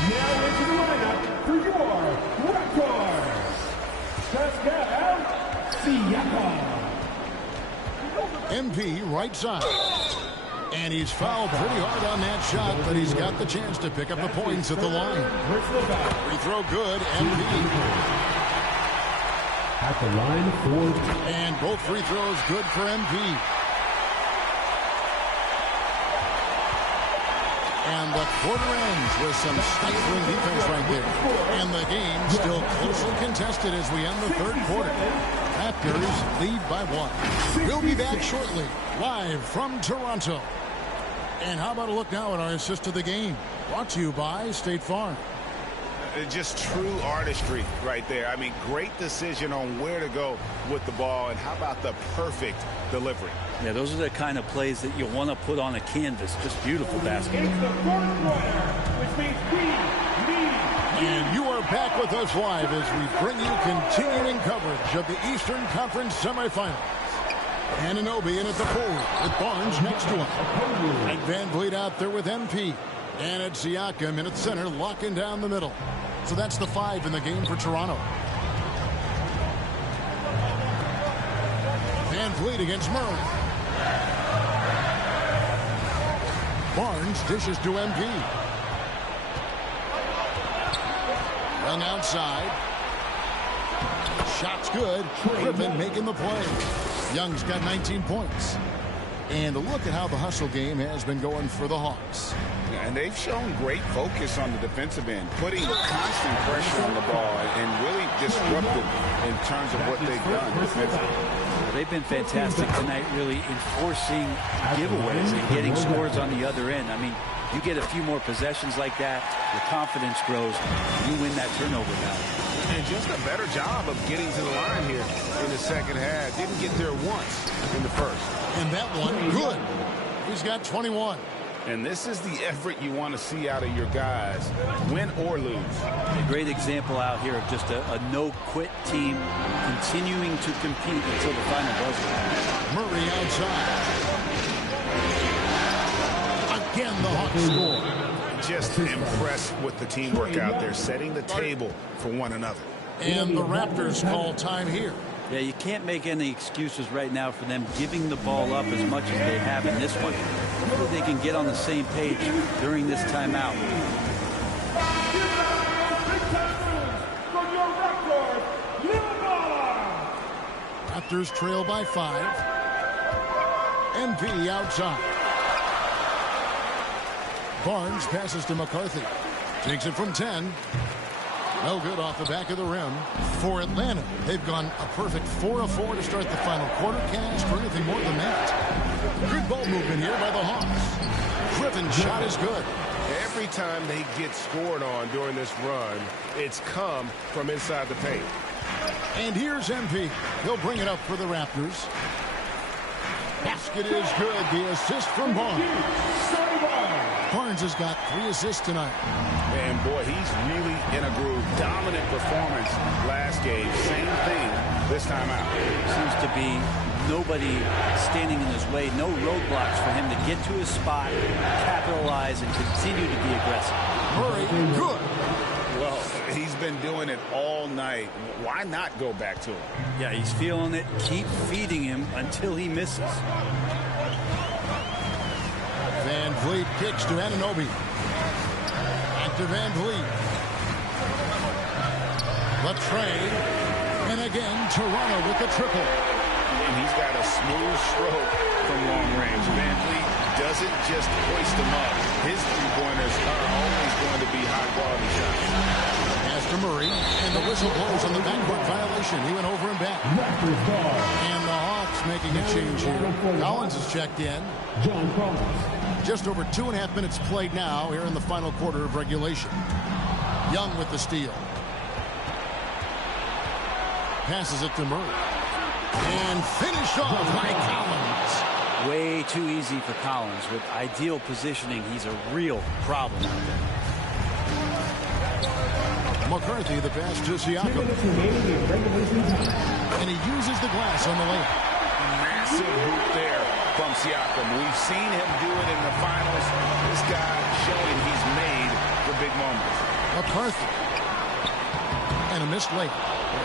Now into the lineup for your Raptors. Pascal Siakam. MP right side. And he's fouled pretty hard on that shot, but he's got the chance to pick up the points at the line. Free throw good, MP. At the line for... And both free throws good for MP. And the quarter ends with some stifling defense right there. And the game still closely contested as we end the third quarter. Raptors lead by 1. We'll be back shortly, live from Toronto. And how about a look now at our assist of the game? Brought to you by State Farm. Just true artistry right there. I mean, great decision on where to go with the ball. And how about the perfect delivery? Yeah, those are the kind of plays that you want to put on a canvas. Just beautiful basketball. It's the fourth quarter, which means we need... And you are back with us live as we bring you continuing coverage of the Eastern Conference semifinals. Anunoby in at the forward with Barnes next to him. And Van Vliet out there with MP. And it's Siakam in at center, locking down the middle. So that's the 5 in the game for Toronto. Van Vliet against Murray. Barnes dishes to MP. Run outside. Shot's good. Griffin making the play. Young's got 19 points. And a look at how the hustle game has been going for the Hawks. And they've shown great focus on the defensive end, putting constant pressure on the ball and really disruptive in terms of what they've done defensively. Well, they've been fantastic tonight, really enforcing giveaways and getting scores on the other end. I mean, you get a few more possessions like that, your confidence grows, you win that turnover battle. And just a better job of getting to the line here in the second half. Didn't get there once in the first. And that one, good. He's got 21. And this is the effort you want to see out of your guys, win or lose. A great example out here of just a no-quit team continuing to compete until the final buzzer. Murray outside. Again, the Hawks score. Just impressed with the teamwork out there, setting the table for one another. And the Raptors call time here. Yeah, you can't make any excuses right now for them giving the ball up as much as they have in this one. Hopefully they can get on the same page during this timeout. Raptors trail by 5. MP outside. Barnes passes to McCarthy. Takes it from 10. No good off the back of the rim. For Atlanta, they've gone a perfect 4 of 4 to start the final quarter. Can't ask for anything more than that. Good ball movement here by the Hawks. Griffin's shot is good. Every time they get scored on during this run, it's come from inside the paint. And here's MP. He'll bring it up for the Raptors. Basket is good. The assist from Barnes. Barnes has got 3 assists tonight. And boy, he's really in a groove. Dominant performance last game. Same thing this time out. Seems to be nobody standing in his way. No roadblocks for him to get to his spot, capitalize, and continue to be aggressive. Murray, good. Well, he's been doing it all night. Why not go back to him? Yeah, he's feeling it. Keep feeding him until he misses. Van Vliet kicks to Anunoby. Back to Van Vliet. The trade. And again, Toronto with the triple. And he's got a smooth stroke from long range. Van Vliet doesn't just hoist them up. His three-pointers are always going to be high-quality shots. Pass to Murray, and the whistle blows on the backcourt violation. He went over and back. And the Hawks making a change here. Collins is checked in. John Collins. Just over 2.5 minutes played now here in the final quarter of regulation. Young with the steal. Passes it to Murray. And finished off by Collins. Way too easy for Collins. With ideal positioning, he's a real problem out there. McCarthy, the pass to Siakam. And he uses the glass on the layup. Massive hoop there from Siakam. We've seen him do it in the finals. This guy showing he's made the big moments. McCarthy. And a missed layup.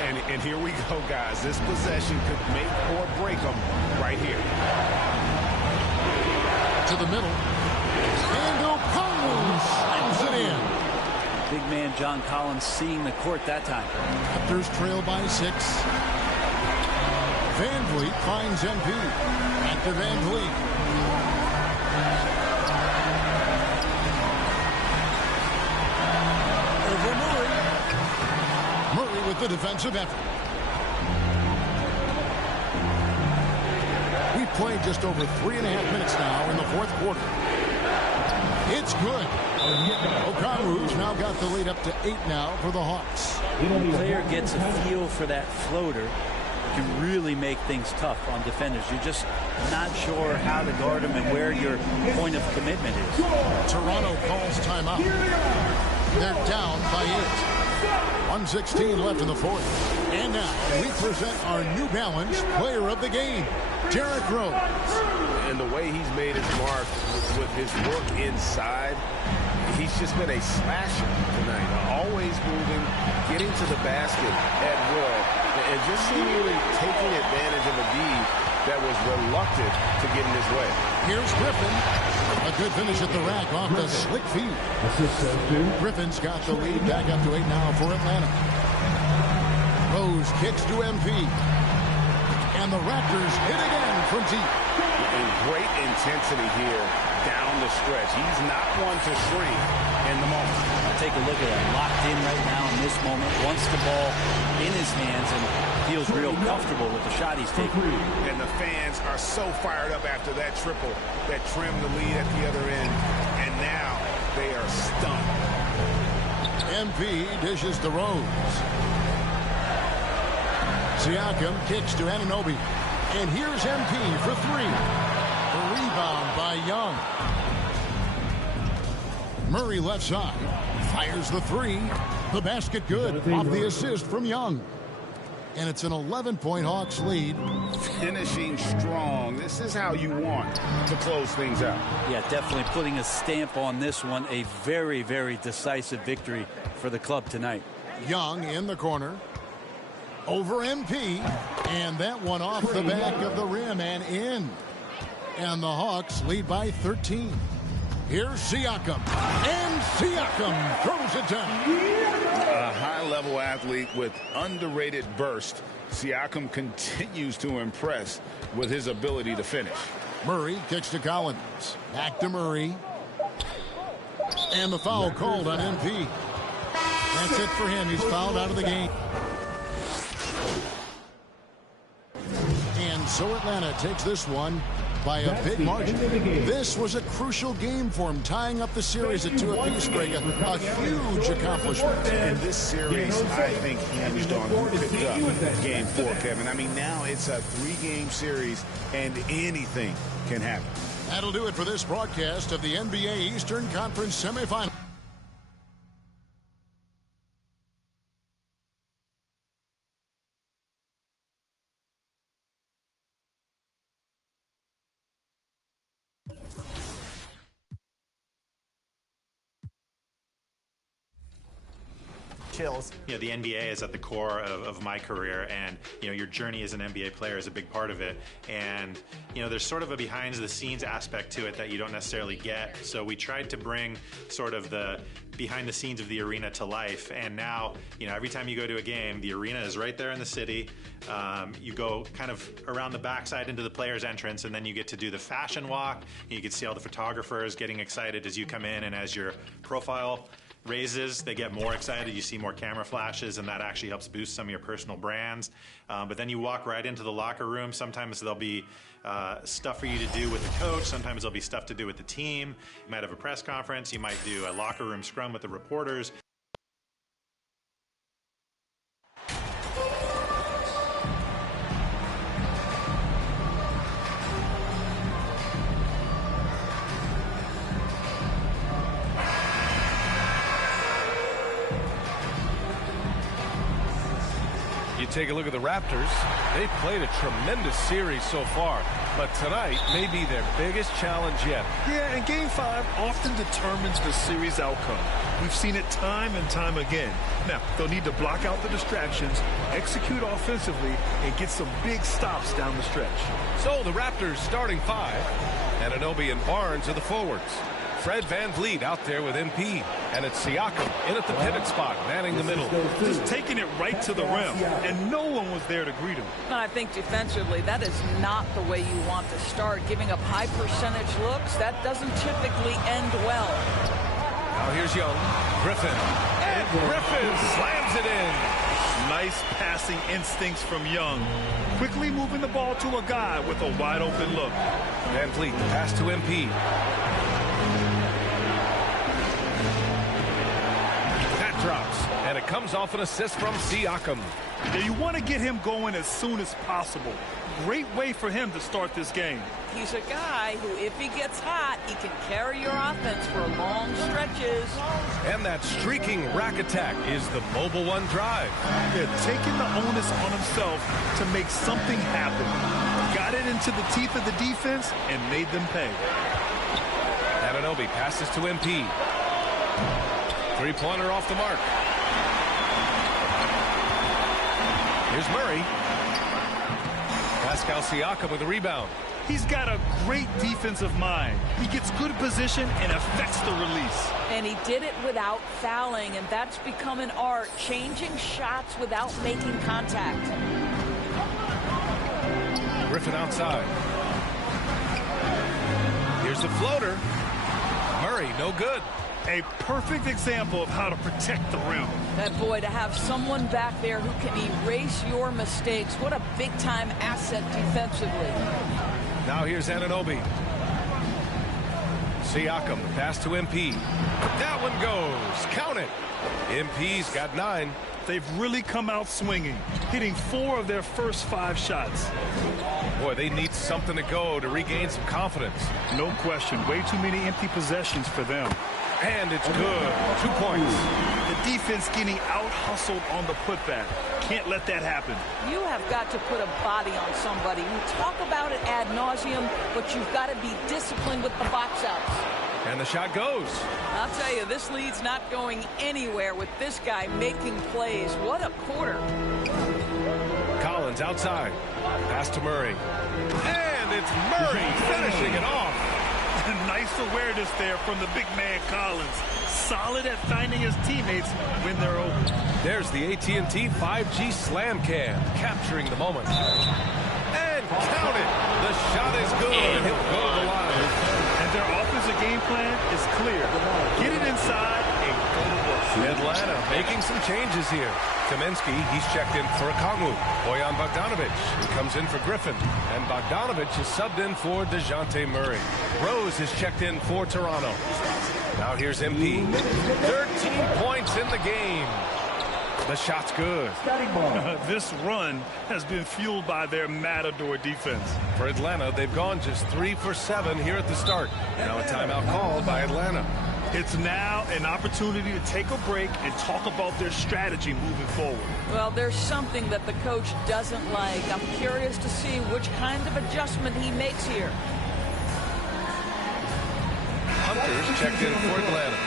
And here we go, guys. This possession could make or break them right here. To the middle. And O'Connell slams it in. Big man John Collins seeing the court that time. Raptors trail by 6. Van Vliet finds MP. Back to Van Vliet. Over Murray. Murray with the defensive effort. We've played just over 3.5 minutes now in the fourth quarter. It's good. O'Connor's now got the lead up to 8 now for the Hawks. When a player gets a feel for that floater, can really make things tough on defenders. You're just not sure how to guard them and where your point of commitment is. Toronto calls timeout. They're down by 8. 1:16 left in the fourth. And now we present our New Balance player of the game, Derrick Rose. And the way he's made his mark with his work inside, he's just been a slasher tonight. Always moving, getting to the basket at will, and just seemingly taking advantage of a D that was reluctant to get in his way. Here's Griffin. A good finish at the rack off the slick feed. Griffin's got the lead back up to 8 now for Atlanta. Rose kicks to MP. And the Raptors hit again from deep. And great intensity here down the stretch. He's not one to shrink in the moment. Take a look at that. Locked in right now in this moment. Wants the ball in his hands and feels real comfortable with the shot he's taking. And the fans are so fired up after that triple that trimmed the lead at the other end. And now they are stunned. MP dishes to Rose. Siakam kicks to Anunoby. And here's MP for 3. The rebound by Young. Murray left side. Fires the 3. The basket good. Off the assist from Young. And it's an 11-point Hawks lead. Finishing strong. This is how you want to close things out. Yeah, definitely putting a stamp on this one. A very, very decisive victory for the club tonight. Young in the corner. Over MP. And that one off the back of the rim and in. And the Hawks lead by 13. Here's Siakam. And Siakam throws it down. A high-level athlete with underrated burst. Siakam continues to impress with his ability to finish. Murray kicks to Collins. Back to Murray. And the foul called on MP. That's it for him. He's fouled out of the game. And so Atlanta takes this one by a big margin. This was a crucial game for him, tying up the series at 2 apiece, Greg. A huge accomplishment. And this series, I think, hinged on who picked up Game 4, Kevin. I mean, now it's a 3-game series, and anything can happen. That'll do it for this broadcast of the NBA Eastern Conference semifinal. Chills. You know, the NBA is at the core of my career, and you know, your journey as an NBA player is a big part of it. And you know, there's sort of a behind the scenes aspect to it that you don't necessarily get. So we tried to bring sort of the behind the scenes of the arena to life. And now, you know, every time you go to a game, the arena is right there in the city. You go kind of around the backside into the players' entrance, and then you get to do the fashion walk. You can see all the photographers getting excited as you come in, and as your profile raises, they get more excited. You see more camera flashes, and that actually helps boost some of your personal brands. But then you walk right into the locker room. Sometimes there'll be stuff for you to do with the coach. Sometimes there'll be stuff to do with the team. You might have a press conference. You might do a locker room scrum with the reporters. take a look at the Raptors. They've played a tremendous series so far, but tonight may be their biggest challenge yet. Yeah, and Game 5 often determines the series outcome. We've seen it time and time again. Now, they'll need to block out the distractions, execute offensively, and get some big stops down the stretch. So the Raptors starting 5. Anunoby and Barnes are the forwards. Fred VanVleet out there with MP. And it's Siakam in at the pivot spot, manning the middle. Just taking it right to the rim, and no one was there to greet him. I think defensively, that is not the way you want to start. Giving up high percentage looks, that doesn't typically end well. Now here's Young. Griffin. And Griffin slams it in. Nice passing instincts from Young. Quickly moving the ball to a guy with a wide open look. VanVleet, the pass to MP. That drops, and it comes off an assist from Siakam. Now you want to get him going as soon as possible. Great way for him to start this game. He's a guy who, if he gets hot, he can carry your offense for long stretches. And that streaking rack attack is the Mobile One drive. Yeah, taking the onus on himself to make something happen. Got it into the teeth of the defense and made them pay. Anunoby passes to MP. Three-pointer off the mark. Here's Murray. Pascal Siakam with the rebound. He's got a great defensive mind. He gets good position and affects the release. And he did it without fouling, and that's become an art, changing shots without making contact. Griffin outside. Here's the floater. Murray, no good. A perfect example of how to protect the rim. That boy, to have someone back there who can erase your mistakes, what a big-time asset defensively. Now here's Anunoby. Siakam, pass to MP. That one goes. Count it. MP's got 9. They've really come out swinging, hitting 4 of their first 5 shots. Boy, they need something to go to regain some confidence. No question. Way too many empty possessions for them. And it's good. 2 points. The defense getting out-hustled on the putback. Can't let that happen. You have got to put a body on somebody. You talk about it ad nauseum, but you've got to be disciplined with the box outs. And the shot goes. I'll tell you, this lead's not going anywhere with this guy making plays. What a quarter. Collins outside. Pass to Murray. And it's Murray finishing it off. Nice awareness there from the big man Collins. Solid at finding his teammates when they're open. There's the AT&T 5G Slam Cam, capturing the moment. And count it. The shot is good, and he'll go to the line. And their offensive game plan is clear. Get it inside and go to work. Atlanta making some changes here. Kaminsky, he's checked in for Okongwu. Bojan Bogdanovic, he comes in for Griffin. And Bogdanovic is subbed in for DeJounte Murray. Rose is checked in for Toronto. Now here's MP. 13 points in the game. The shot's good. This run has been fueled by their Matador defense. For Atlanta, they've gone just 3 for 7 here at the start. Now a timeout called by Atlanta. It's now an opportunity to take a break and talk about their strategy moving forward. Well, there's something that the coach doesn't like. I'm curious to see which kind of adjustment he makes here. Hunter's checked in for Atlanta.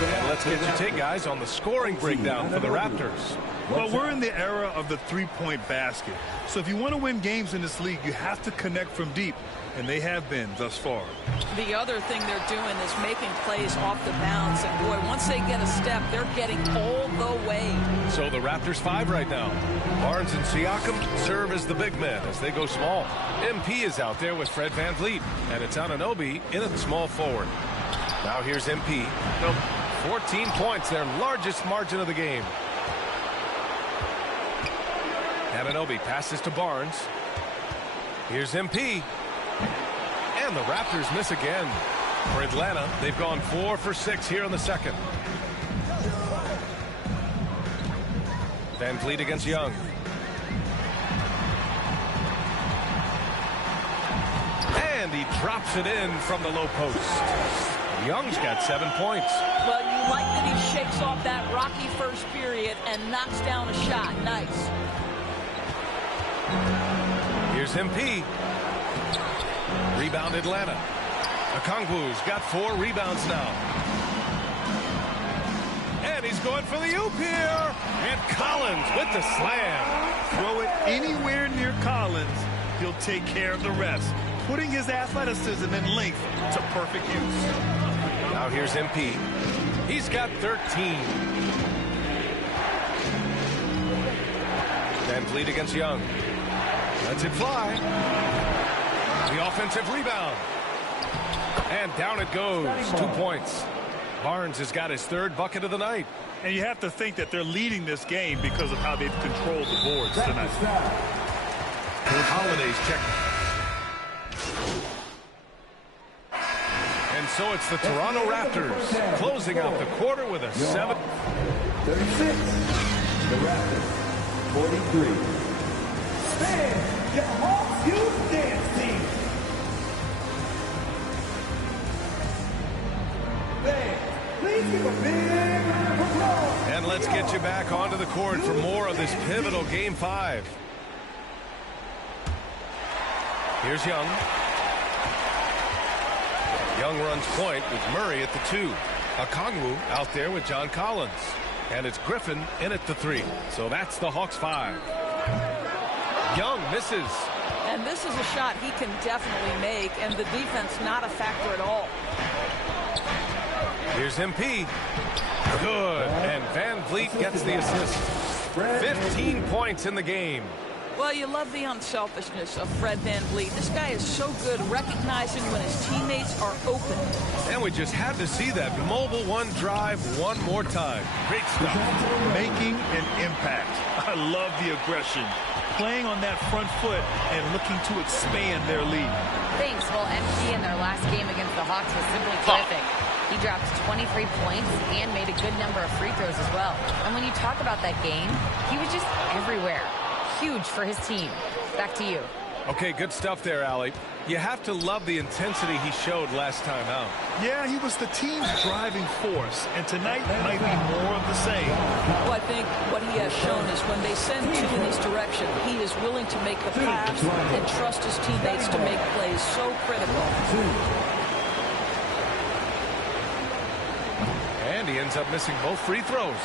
And let's get your take, guys, on the scoring breakdown for the Raptors. Well, we're in the era of the three-point basket. So if you want to win games in this league, you have to connect from deep. And they have been thus far. The other thing they're doing is making plays off the bounce. And, boy, once they get a step, they're getting all the way. So the Raptors 5 right now. Barnes and Siakam serve as the big men as they go small. MP is out there with Fred VanVleet. And it's Anunoby in at the small forward. Now here's MP. 14 points, their largest margin of the game. Anunoby passes to Barnes. Here's MP. And the Raptors miss again. For Atlanta, they've gone 4 for 6 here in the second. VanVleet against Young. And he drops it in from the low post. Young's got 7 points. Well, you like that he shakes off that rocky first period and knocks down a shot. Nice. Here's MP. Rebound Atlanta. Okongwu's got 4 rebounds now. And he's going for the oop here. And Collins with the slam. Throw it anywhere near Collins, he'll take care of the rest, putting his athleticism and length to perfect use. Now here's MP. He's got 13. VanVleet against Young. Lets it fly. The offensive rebound. And down it goes. 2 points. Barnes has got his 3rd bucket of the night. And you have to think that they're leading this game because of how they've controlled the boards tonight. Holiday's check. And so it's the Toronto Raptors closing out the quarter with a 7. 36. The Raptors. 43. Stand, your Hawks Youth Dance Team. Please give a big round of applause. And let's get you back onto the court for more of this pivotal Game 5. Here's Young. Young runs point with Murray at the 2. Okongwu out there with John Collins. And it's Griffin in at the 3. So that's the Hawks 5. Young misses. And this is a shot he can definitely make, and the defense not a factor at all. Here's MP. Good. And VanVleet gets the assist. 15 points in the game. Well, you love the unselfishness of Fred VanVleet. This guy is so good recognizing when his teammates are open. And we just had to see that mobile one drive one more time. Great stuff. Making an impact. I love the aggression. Playing on that front foot and looking to expand their lead. Thanks. Well, MP in their last game against the Hawks was simply terrific. He dropped 23 points and made a good number of free throws as well. And when you talk about that game, he was just everywhere. Huge for his team. Back to you. Okay, good stuff there, Allie. You have to love the intensity he showed last time out. Yeah, he was the team's driving force, and tonight might be more of the same. Well, I think what he has shown is when they send two in his direction, he is willing to make the pass and trust his teammates to make plays so critical. And he ends up missing both free throws.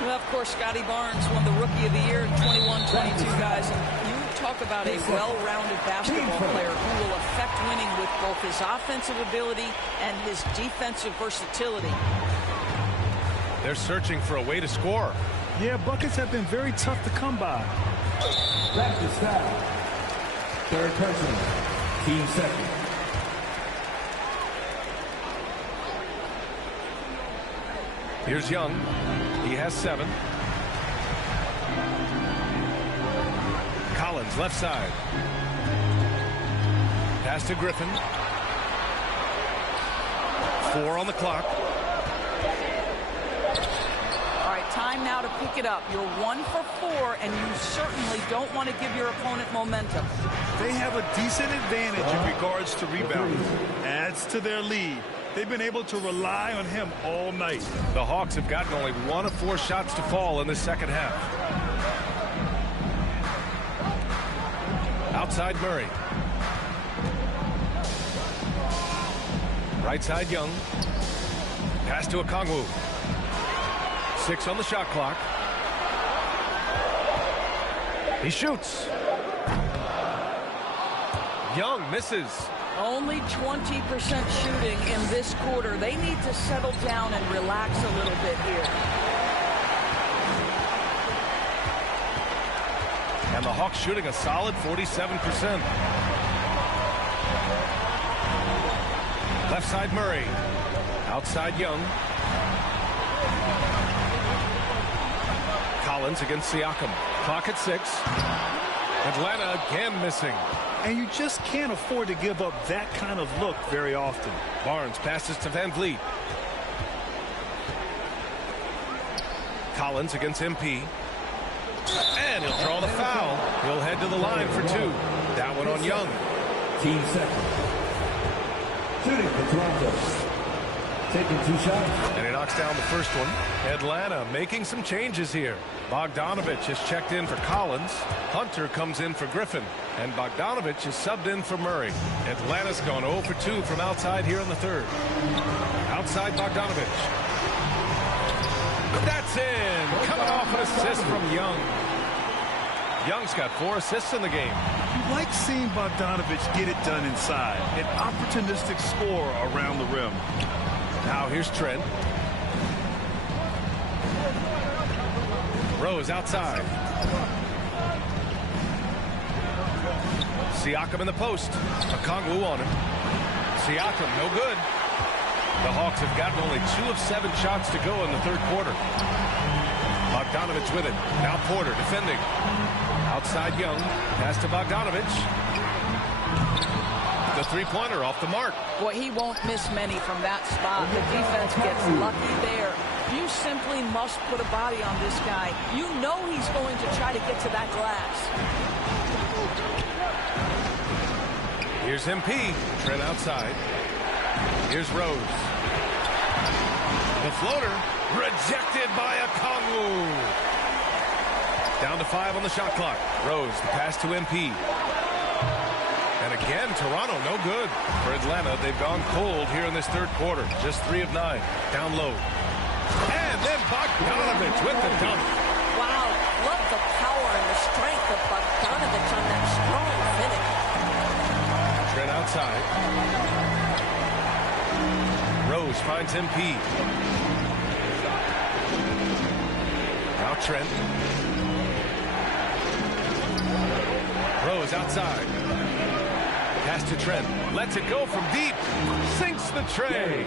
Well, of course, Scotty Barnes won the Rookie of the Year in 21-22, guys. And you talk about a well-rounded basketball player who will affect winning with both his offensive ability and his defensive versatility. They're searching for a way to score. Yeah, buckets have been very tough to come by. Raptors foul. Third personal. Team second. Here's Young. He has 7. Collins, left side. Pass to Griffin. 4 on the clock. All right, time now to pick it up. You're 1 for 4, and you certainly don't want to give your opponent momentum. They have a decent advantage in regards to rebounding. Adds to their lead. They've been able to rely on him all night. The Hawks have gotten only 1 of 4 shots to fall in the second half. Outside Murray. Right side Young. Pass to Okongwu. 6 on the shot clock. He shoots. Young misses. Only 20% shooting in this quarter. They need to settle down and relax a little bit here. And the Hawks shooting a solid 47%. Left side Murray. Outside Young. Collins against Siakam. Clock at 6. Atlanta again missing. And you just can't afford to give up that kind of look very often. Barnes passes to VanVleet. Collins against MP. And he'll draw the foul. He'll head to the line for 2. That one on Young. Team second. Shooting for Toronto. taking 2 shots. And he knocks down the first one. Atlanta making some changes here. Bogdanovich has checked in for Collins. Hunter comes in for Griffin. And Bogdanovich is subbed in for Murray. Atlanta's gone 0 for 2 from outside here in the third. Outside Bogdanovich. That's in. Coming off an assist from Young. Young's got 4 assists in the game. You like seeing Bogdanovich get it done inside. An opportunistic score around the rim. Now here's Trent. Rose outside. Siakam in the post. Okongwu on him. Siakam, no good. The Hawks have gotten only 2 of 7 shots to go in the third quarter. Bogdanovich with it. Now Porter defending. Outside Young. Pass to Bogdanovich. The three-pointer off the mark. Boy, he won't miss many from that spot. The defense gets lucky there. You simply must put a body on this guy. You know he's going to try to get to that glass. Here's MP. Trent outside. Here's Rose. The floater rejected by Okongwu. Down to 5 on the shot clock. Rose, the pass to MP. And again, Toronto no good. For Atlanta, they've gone cold here in this third quarter. Just 3 of 9. Down low. And then Bogdanovich with the dunk. Wow, love the power and the strength of Bogdanovich on that strong finish. Trent outside. Rose finds MP. Now Trent. Rose outside. Pass to Trent. Lets it go from deep. Sinks the tray.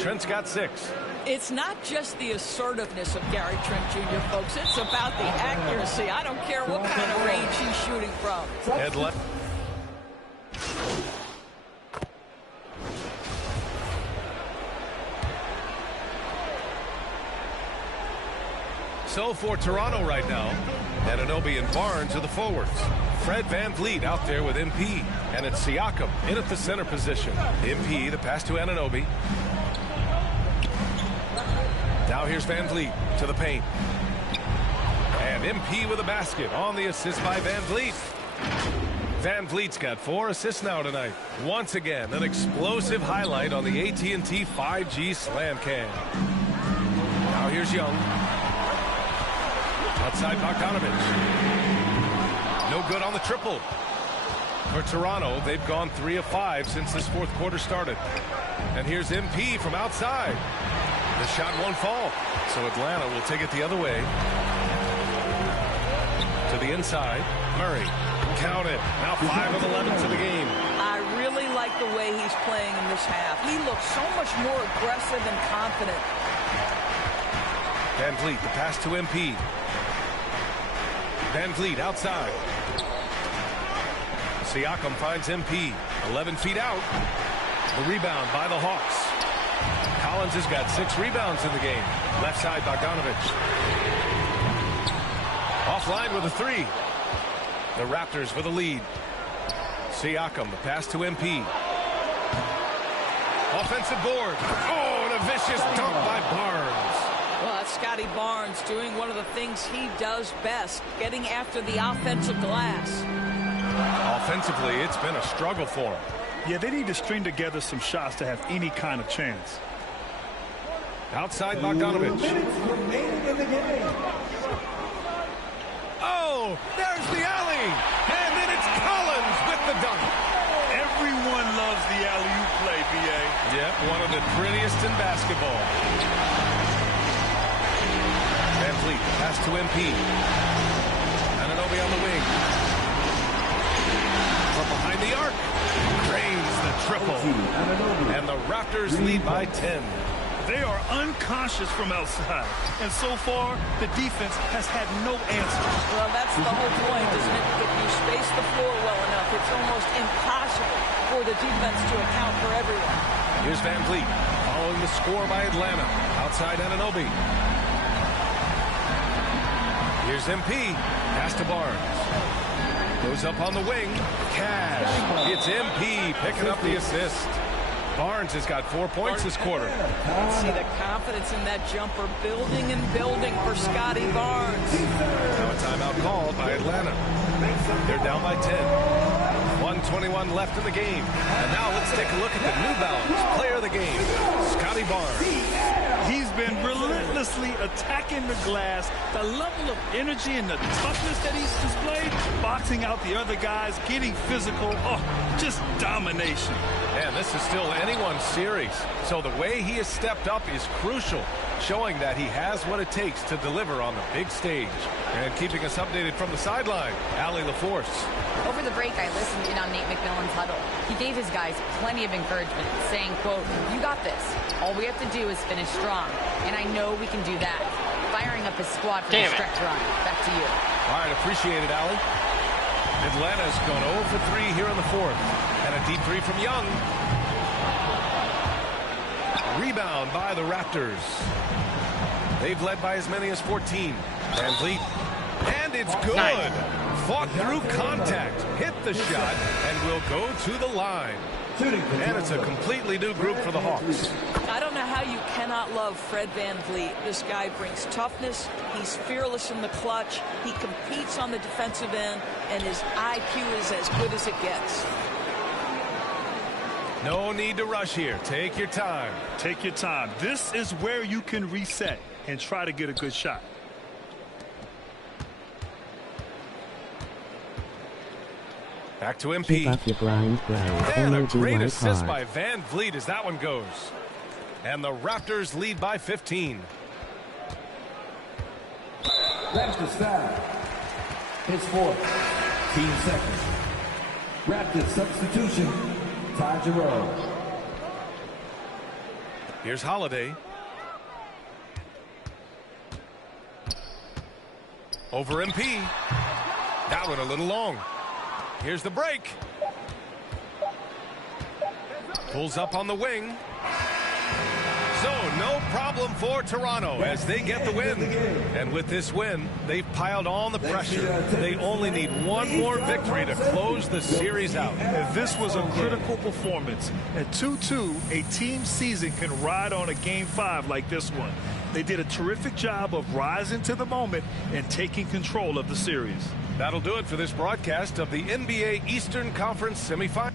Trent's got 6. It's not just the assertiveness of Gary Trent Jr., folks. It's about the accuracy. I don't care what kind of range he's shooting from. Head left. So for Toronto right now, Anunoby and Barnes are the forwards. Fred VanVleet out there with MP. And it's Siakam in at the center position. MP, the pass to Anunoby. Now here's VanVleet to the paint. And MP with a basket on the assist by VanVleet. VanVleet's got 4 assists now tonight. Once again, an explosive highlight on the AT&T 5G Slam Cam. Now here's Young. Outside Bogdanovich. No good on the triple. For Toronto, they've gone 3 of 5 since this fourth quarter started. And here's MP from outside. The shot won't fall. So Atlanta will take it the other way. To the inside. Murray. Count it. Now 5 of 11 to the game. I really like the way he's playing in this half. He looks so much more aggressive and confident. VanVleet, the pass to MP. VanVleet outside. Siakam finds MP. 11 feet out. The rebound by the Hawks. Collins has got 6 rebounds in the game. Left side, Bogdanovich. Offline with a 3. The Raptors with a lead. Siakam, the pass to MP. Offensive board. Oh, and a vicious dunk by Barnes. Well, that's Scotty Barnes doing one of the things he does best, getting after the offensive glass. Offensively, it's been a struggle for him. Yeah, they need to string together some shots to have any kind of chance. Outside Bogdanovich. Oh, there's the alley. And then it's Collins with the dunk. Everyone loves the alley-oop play, B.A. Yep, one of the prettiest in basketball. VanVleet, pass to MP. Anunoby on the wing. From behind the arc. Drains the triple. And the Raptors lead by 10. They are unconscious from outside. And so far, the defense has had no answer. Well, that's the whole point, isn't it? If you space the floor well enough, it's almost impossible for the defense to account for everyone. Here's VanVleet following the score by Atlanta. Outside Anunoby. Here's MP. Pass to Barnes. Goes up on the wing. Cash. It's MP picking up the assist. Barnes has got 4 points this quarter. You can see the confidence in that jumper building and building for Scotty Barnes. Now a timeout called by Atlanta. They're down by 10. 1:21 left in the game. And now let's take a look at the New Balance player of the game, Scotty Barnes. He's been relentlessly attacking the glass. The level of energy and the toughness that he's displayed, boxing out the other guys, getting physical. Oh, just domination. And this is still anyone's series. So the way he has stepped up is crucial, showing that he has what it takes to deliver on the big stage. And keeping us updated from the sideline, Allie LaForce. Over the break, I listened in on Nate McMillan's huddle. He gave his guys plenty of encouragement, saying, quote, "You got this. All we have to do is finish strong. And I know we can do that." Firing up his squad for the stretch run. Back to you. All right, appreciate it, Allie. Atlanta's gone 0 for 3 here in the fourth. And a deep three from Young. Rebound by the Raptors. They've led by as many as 14. Van Vliet. And it's good. Nice. Fought through contact. Hit the shot and will go to the line. And it's a completely new group for the Hawks. I don't know how you cannot love Fred Van Vliet. This guy brings toughness. He's fearless in the clutch. He competes on the defensive end, and his IQ is as good as it gets. No need to rush here. Take your time. Take your time. This is where you can reset and try to get a good shot. Back to MP. Keep up your grind, bro. And a great Work assist hard. by Van Vliet as that one goes. And the Raptors lead by 15. Raptors foul. His fourth. Team second. Raptors substitution. Ty Jerome. Here's Holiday. Over MP. That one a little long. Here's the break. Pulls up on the wing. So no problem for Toronto as they get the win. And with this win, they've piled on the pressure. They only need one more victory to close the series out. And this was a critical performance. At 2-2, a team season can ride on a Game 5 like this one. They did a terrific job of rising to the moment and taking control of the series. That'll do it for this broadcast of the NBA Eastern Conference semifinal.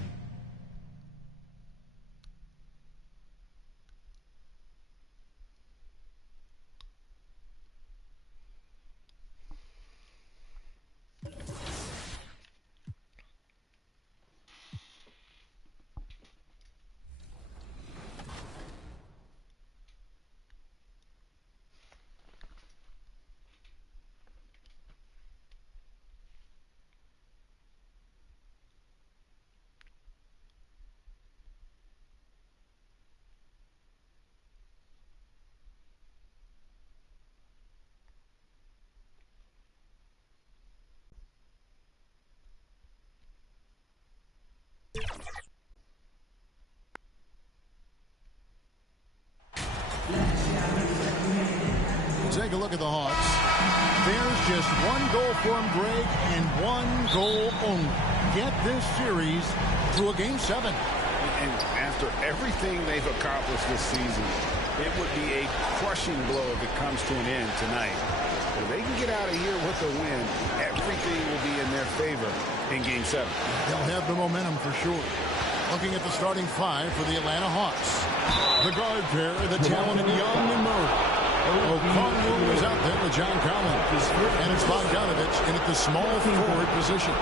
Take a look at the Hawks. There's just one goal for them, Greg, and one goal only. Get this series to a Game 7. And after everything they've accomplished this season, it would be a crushing blow if it comes to an end tonight. But if they can get out of here with a win, everything will be in their favor in Game 7. They'll have the momentum for sure. Looking at the starting five for the Atlanta Hawks. The guard pair, the talented Young and Murray. O'Connell is out there with John Collins. And it's Bogdanovich in at the small forward position.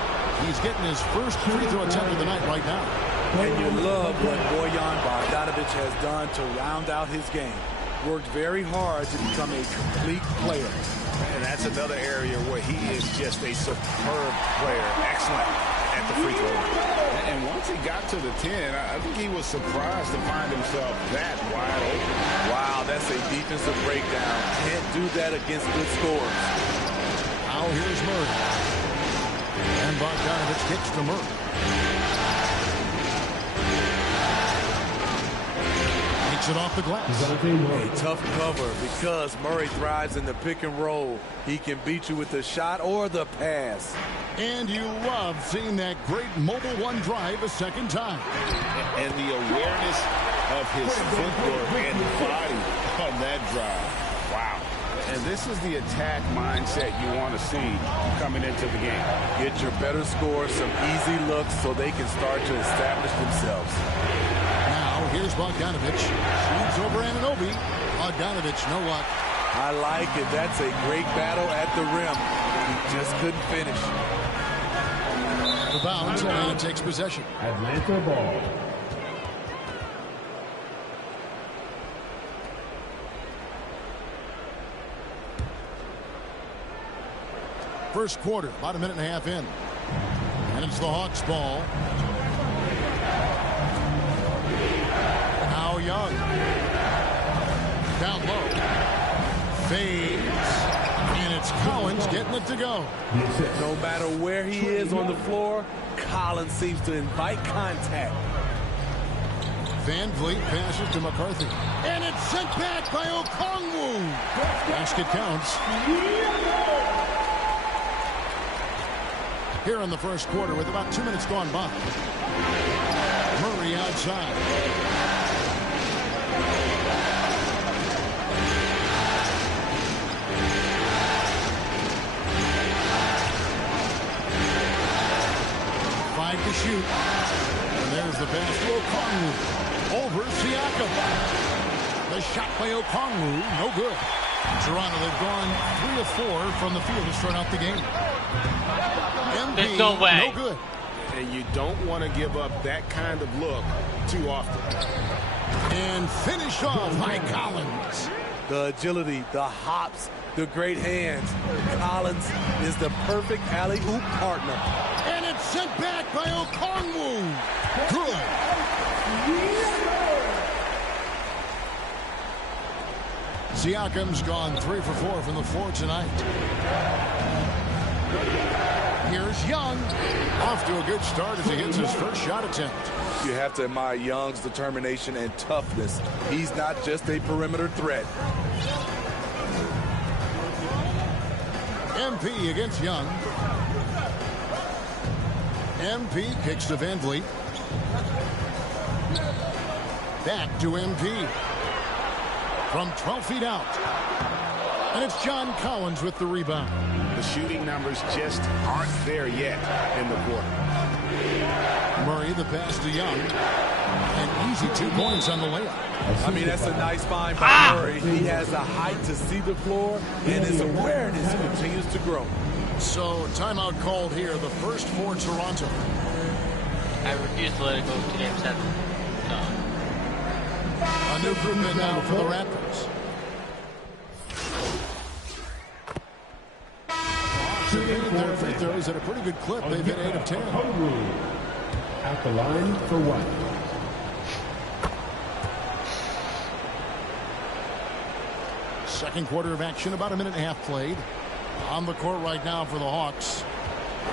He's getting his first free throw attempt of the night right now. And you love what Bojan Bogdanovich has done to round out his game. Worked very hard to become a complete player. And that's another area where he is just a superb player. Excellent at the free throw line. And once he got to the 10, I think he was surprised to find himself that wide open. Wow, that's a defensive breakdown. Can't do that against good scores. Now here's Murray. And Bogdanovich kicks to Murray. He Knocks it off the glass. A tough cover because Murray thrives in the pick and roll. He can beat you with the shot or the pass. And you love seeing that great mobile one drive a second time. And the awareness of his footwork and body on that drive. Wow. And this is the attack mindset you want to see coming into the game. Get your better score, some easy looks so they can start to establish themselves. Now here's Bogdanovich. Shoots over Anunoby. Bogdanovich, no luck. I like it. That's a great battle at the rim. He just couldn't finish. The bounce, Atlanta takes possession. Atlanta ball. First quarter, about a minute and a half in. And it's the Hawks ball. Now Young. Down low. Fades. And it's Collins getting it to go. No matter where he is on the floor, Collins seems to invite contact. Van Vliet passes to McCarthy. And it's sent back by Okongwu. Basket counts. Here in the first quarter with about 2 minutes gone by. Murray outside. Five to shoot. And there's the pass to Okongwu. Over Siakam. The shot by Okongwu, no good. Toronto, they've gone 3 of 4 from the field to start out the game. MP, there's no way. No good. And you don't want to give up that kind of look too often. And finish off by Collins. The agility, the hops, the great hands. Collins is the perfect alley-oop partner. And it's sent back by Okongwu. Good. Siakam's gone 3 for 4 from the floor tonight. Here's Young. Off to a good start as he hits his first shot attempt. You have to admire Young's determination and toughness. He's not just a perimeter threat. MP against Young. MP kicks to Van Vliet. Back to MP. From 12 feet out. And it's John Collins with the rebound. The shooting numbers just aren't there yet in the quarter. Murray, the pass to Young. And easy 2 points on the layup. I mean, that's a nice find by Murray. He has the height to see the floor, and his awareness continues to grow. So, timeout called here, the first for Toronto. I refuse to let it go to game 7. A new group in now for the Raptors. They've hit their free throws at a pretty good clip. They've hit 8 of 10. At the line for 1. Second quarter of action, about a minute and a half played. On the court right now for the Hawks.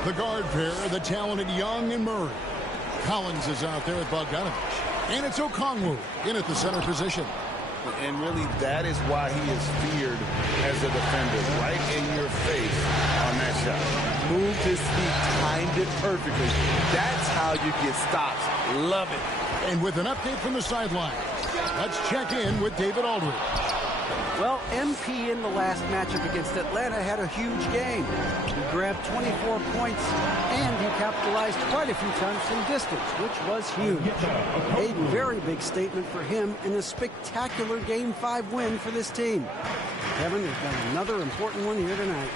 The guard pair, the talented Young and Murray. Collins is out there with Bogdanovich. And it's Okongwu in at the center position. And really, that is why he is feared as a defender, right in your face on that shot. Moved his feet, timed it perfectly. That's how you get stops. Love it. And with an update from the sideline, let's check in with David Aldridge. Well, MP in the last matchup against Atlanta had a huge game. He grabbed 24 points, and he capitalized quite a few times from distance, which was huge. A very big statement for him in a spectacular Game 5 win for this team. Kevin, they've got another important one here tonight.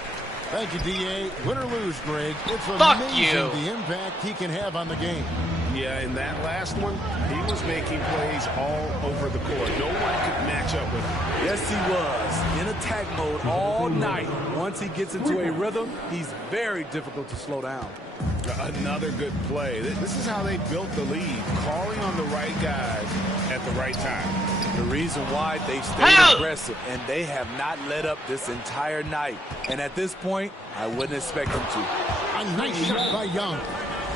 Thank you, D.A. Win or lose, Greg, it's Fuck amazing you. the impact he can have on the game. Yeah, in that last one, he was making plays all over the court. No one could match up with him. Yes, he was. In attack mode all night. Once he gets into a rhythm, he's very difficult to slow down. Another good play. This is how they built the lead, calling on the right guys at the right time. The reason why they stayed aggressive, and they have not let up this entire night. And at this point, I wouldn't expect them to. A nice shot by Young.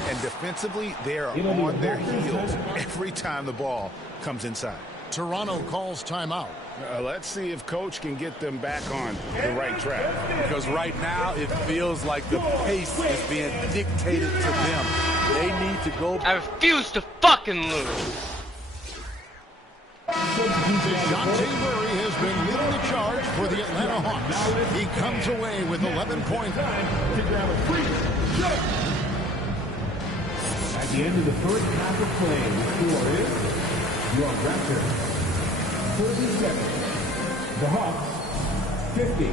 And defensively, they are on their heels every time the ball comes inside. Toronto calls timeout. Let's see if coach can get them back on the right track. Because right now it feels like the pace is being dictated to them. They need to go. I refuse to fucking lose. DeJounte Murray has been leading the charge for the Atlanta Hawks. He comes away with 11 points. To grab a free shot. At the end of the first half of play, the score is your Raptors 47, the Hawks 50.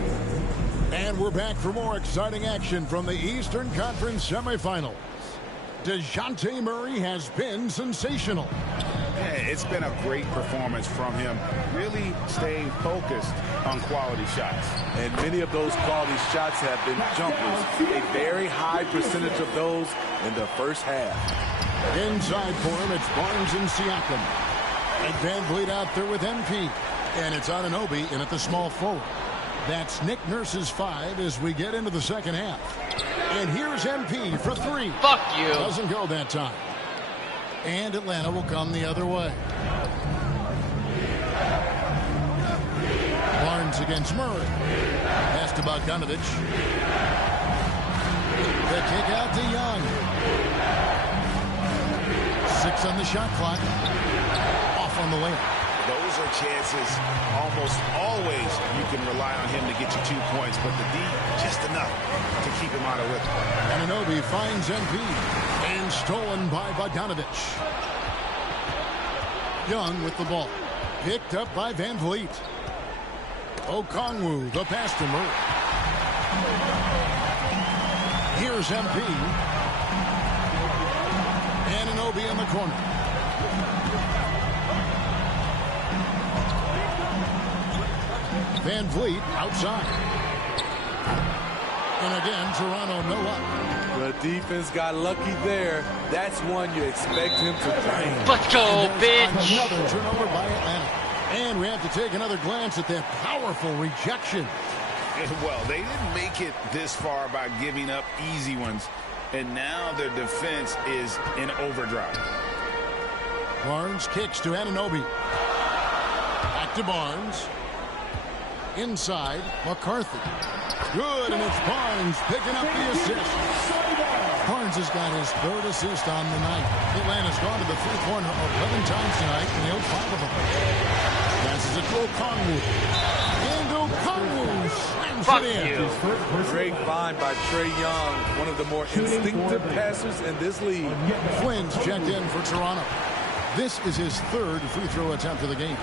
And we're back for more exciting action from the Eastern Conference semifinals. DeJounte Murray has been sensational. Yeah, it's been a great performance from him, really staying focused on quality shots. And many of those quality shots have been jumpers. A very high percentage of those in the first half. Inside for him, it's Barnes and Siakam. And Van Vliet out there with MP. And it's Anunoby in at the small forward. That's Nick Nurse's 5 as we get into the second half. And here's MP for 3. Fuck you. Doesn't go that time. And Atlanta will come the other way. Barnes against Murray. Pass to Bogdanovic. The kick out to Young. 6 on the shot clock. Off on the layup. Those are chances almost always you can rely on him to get you 2 points, but the D just enough to keep him out of rhythm. Anunoby finds MP and stolen by Bogdanovic. Young with the ball. Picked up by Van Vliet. Okongwu, the pass to Murray. Here's MP. Anunoby in the corner. Van Vliet outside. And again, Toronto no up. The defense got lucky there. That's one you expect him to drain. Let's go, bitch. Another turnover by Atlanta. And we have to take another glance at that powerful rejection. Well, they didn't make it this far by giving up easy ones. And now their defense is in overdrive. Barnes kicks to Anunoby. Back to Barnes. Inside, McCarthy. Good, and it's Barnes picking up the assist. Barnes has got his 3rd assist on the night. Atlanta's gone to the free corner 11 times tonight, and they held 5 of them. Passes it to Okongwu. And Okongwu slams it in. Great find by Trae Young, one of the more instinctive passers in this league. Flynn's checked in for Toronto. This is his 3rd free throw attempt of the game.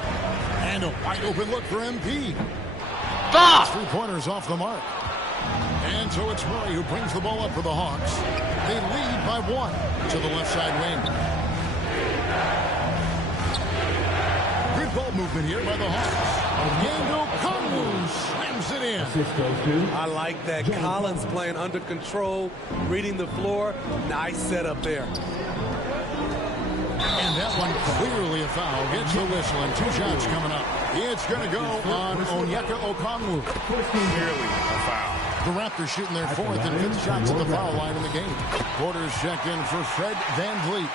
And a wide open look for MP. 3-pointers off the mark. And so it's Murray who brings the ball up for the Hawks. They lead by 1 to the left side wing. Good ball movement here by the Hawks. Yando Kongu slams it in. I like that. Collins playing under control, reading the floor. Nice setup there. And that one clearly a foul. Gets the whistle and 2 shots coming up. It's going to go on Onyeka Okongwu. Clearly a foul. The Raptors shooting their 4th and 5th shots at the foul line in the game. Porter's checked in for Fred Van Vliet.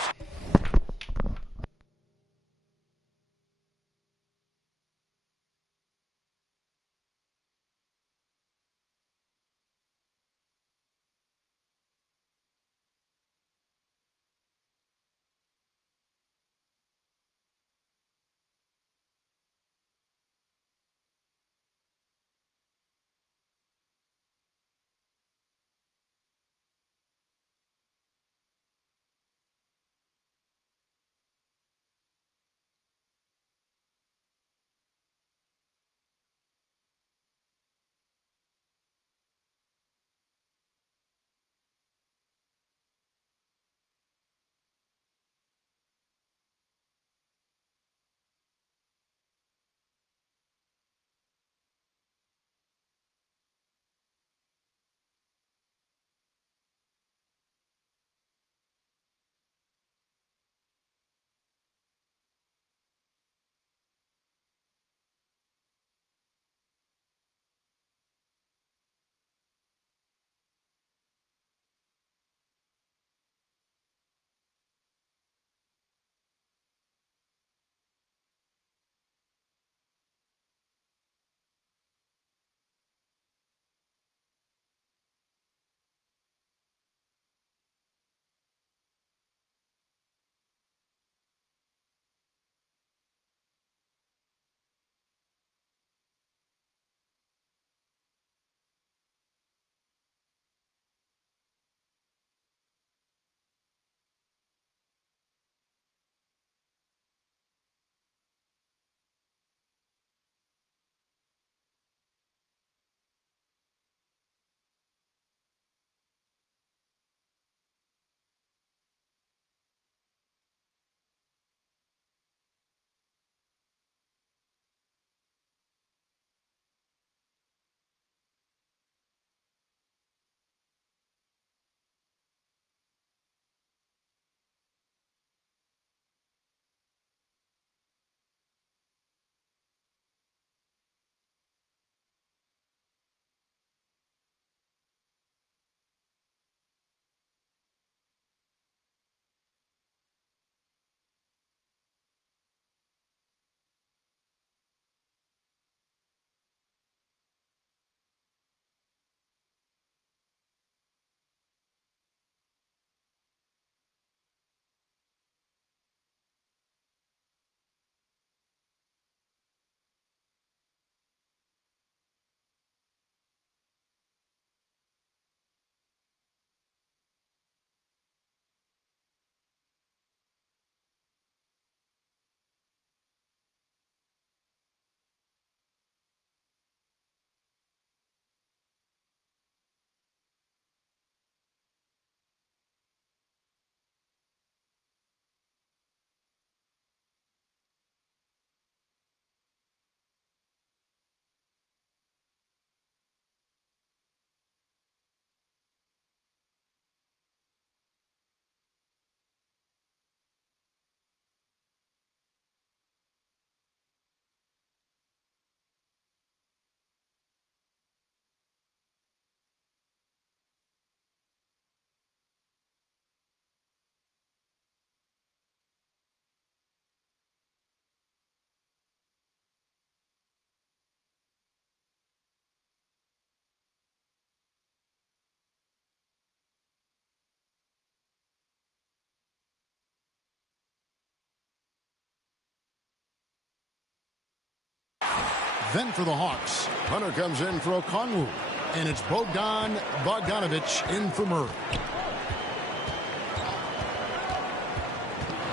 Then for the Hawks, Hunter comes in for Okongwu. And it's Bogdan Bogdanovic in for Murray.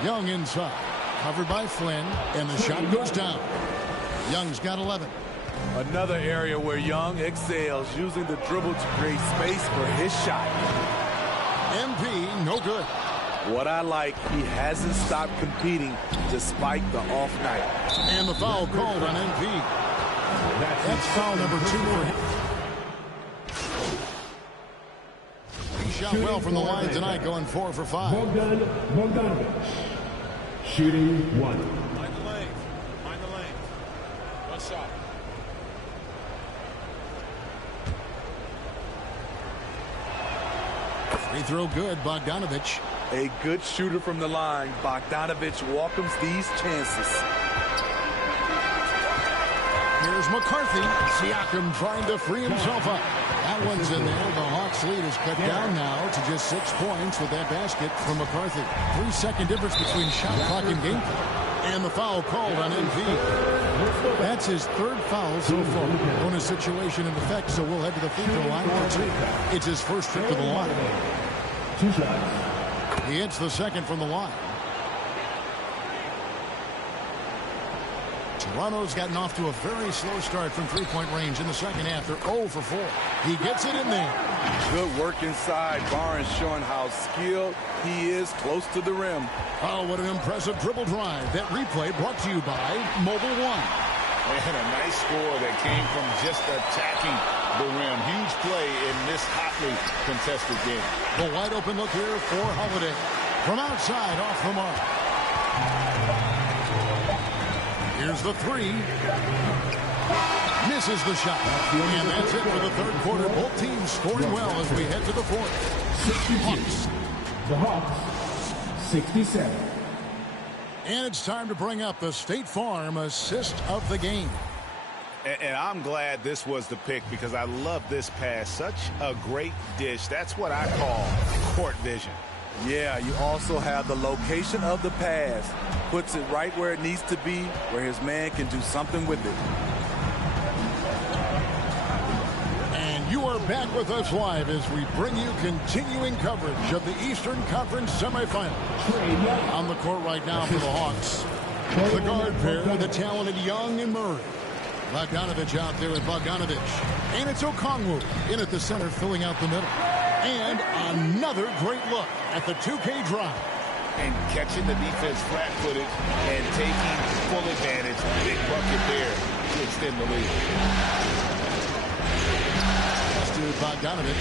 Young inside. Covered by Flynn. And the shot goes down. Young's got 11. Another area where Young excels, using the dribble to create space for his shot. MP, no good. What I like, he hasn't stopped competing despite the off night. And the foul called on MP. That's foul number 2 for him. He shot well from the line tonight, going 4 for 5. Bogdanovic, shooting 1. Mind the lane. Mind the lane. One shot. Free throw good, Bogdanovic. A good shooter from the line. Bogdanovic welcomes these chances. Here's McCarthy. Siakam trying to free himself up. That one's in there. The Hawks lead is cut down now to just 6 points with that basket from McCarthy. 3-second difference between shot clock and game clock. And the foul called on MP. That's his 3rd foul so far. Bonus situation in effect, so we'll head to the free throw line for 2. It's his first trip to the line. 2 shots. He hits the second from the line. Toronto's gotten off to a very slow start from three-point range in the second half. They're 0 for 4. He gets it in there. Good work inside. Barnes showing how skilled he is close to the rim. Oh, what an impressive dribble drive. That replay brought to you by Mobile One. And a nice score that came from just attacking the rim. Huge play in this hotly contested game. The wide open look here for Holiday. From outside, off the mark. Here's the 3. Misses the shot. And that's it for the 3rd quarter. Both teams scoring well as we head to the 4th. 62. Hawks. The Hawks, 67. And it's time to bring up the State Farm assist of the game. And I'm glad this was the pick because I love this pass. Such a great dish. That's what I call court vision. Yeah, you also have the location of the pass. Puts it right where it needs to be, where his man can do something with it. And you are back with us live as we bring you continuing coverage of the Eastern Conference semifinals. On the court right now for the Hawks. The guard pair, the talented Young and Murray. Bogdanovic out there with Bogdanovic. And it's Okongwu in at the center, filling out the middle. And another great look at the 2K drive. And catching the defense flat-footed and taking full advantage. Big bucket there to extend the lead. Pass to Bogdanovic.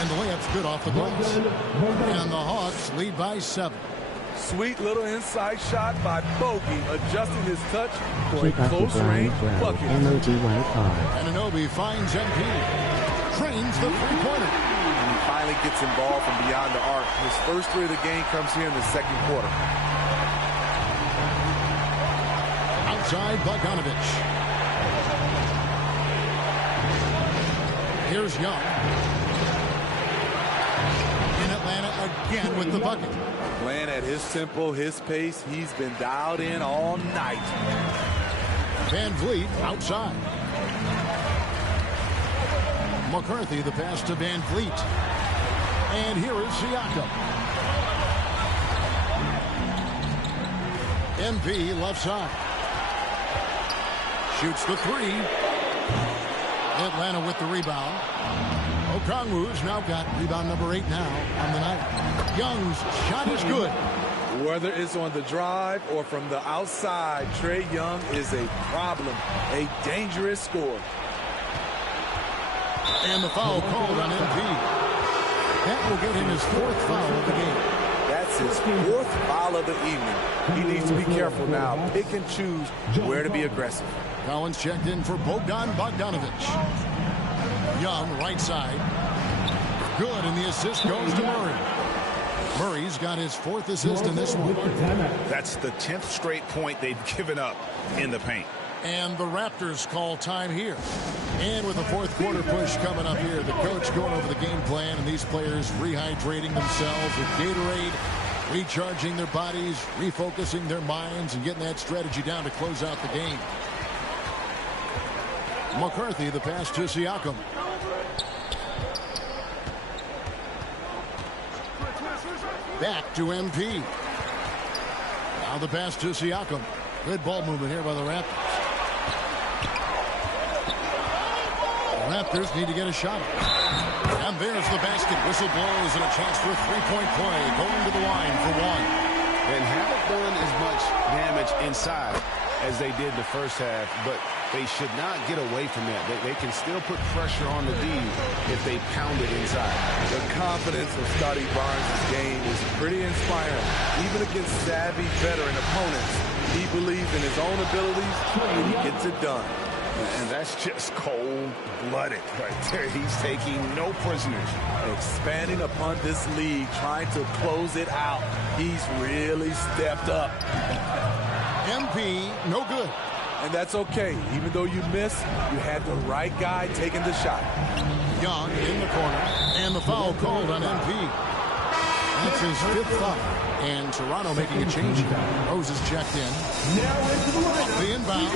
And the layup's good off the glass. And the Hawks lead by 7. Sweet little inside shot by Bogey, adjusting his touch for Keep a up the close-range grind, bro. bucket. MOG White Hard. Anunoby finds MP. Trains the three-pointer. And he finally gets involved from beyond the arc. His first 3 of the game comes here in the 2nd quarter. Outside Bogdanovic. Here's Young. In Atlanta again with the bucket. Playing at his tempo, his pace. He's been dialed in all night. Van Vliet outside. McCarthy, the pass to Van Vliet. And here is Siakam. MP left side. Shoots the 3. Atlanta with the rebound. Okongwu's now got rebound number 8 now on the night. Young's shot is good. Whether it's on the drive or from the outside, Trae Young is a problem, a dangerous scorer. And the foul called on MP. That will get him his 4th foul of the game. That's his 4th foul of the evening. He needs to be careful now. Pick and choose where to be aggressive. Collins checked in for Bogdan Bogdanovic. Young, right side. Good, and the assist goes to Murray. Murray's got his 4th assist in this one. That's the 10th straight point they've given up in the paint. And the Raptors call time here. And with the 4th quarter push coming up here, the coach going over the game plan and these players rehydrating themselves with Gatorade. recharging their bodies, refocusing their minds, and getting that strategy down to close out the game. McCarthy, the pass to Siakam. Back to MP. Now the pass to Siakam. Good ball movement here by the Raptors. The Raptors need to get a shot. And there's the basket. Whistle blows and a chance for a three-point play. Going to the line for one. And haven't done as much damage inside as they did the first half, but they should not get away from that. They can still put pressure on the D if they pound it inside. The confidence of Scottie Barnes' game is pretty inspiring. Even against savvy veteran opponents, he believes in his own abilities and he gets it done. And that's just cold-blooded right there. He's taking no prisoners. Expanding upon this league, trying to close it out. He's really stepped up. MP, no good. And that's okay. Even though you missed, you had the right guy taking the shot. Young in the corner. And the foul called on MP. That's his fifth foul. And Toronto making a change here. Rose is checked in. Off the inbound.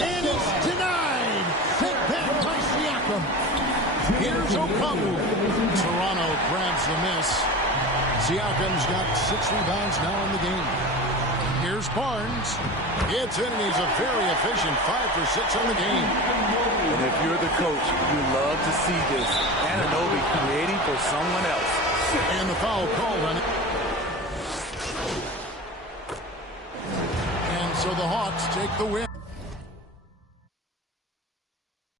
And it's denied. Take back by Siakam. Here's Okamu. Toronto grabs the miss. Siakam's got 6 rebounds now in the game. Here's Barnes. It's in, and he's a very efficient 5 for 6 on the game. And if you're the coach, you love to see this. Anunoby creating for someone else. And the foul called on it. And so the Hawks take the win.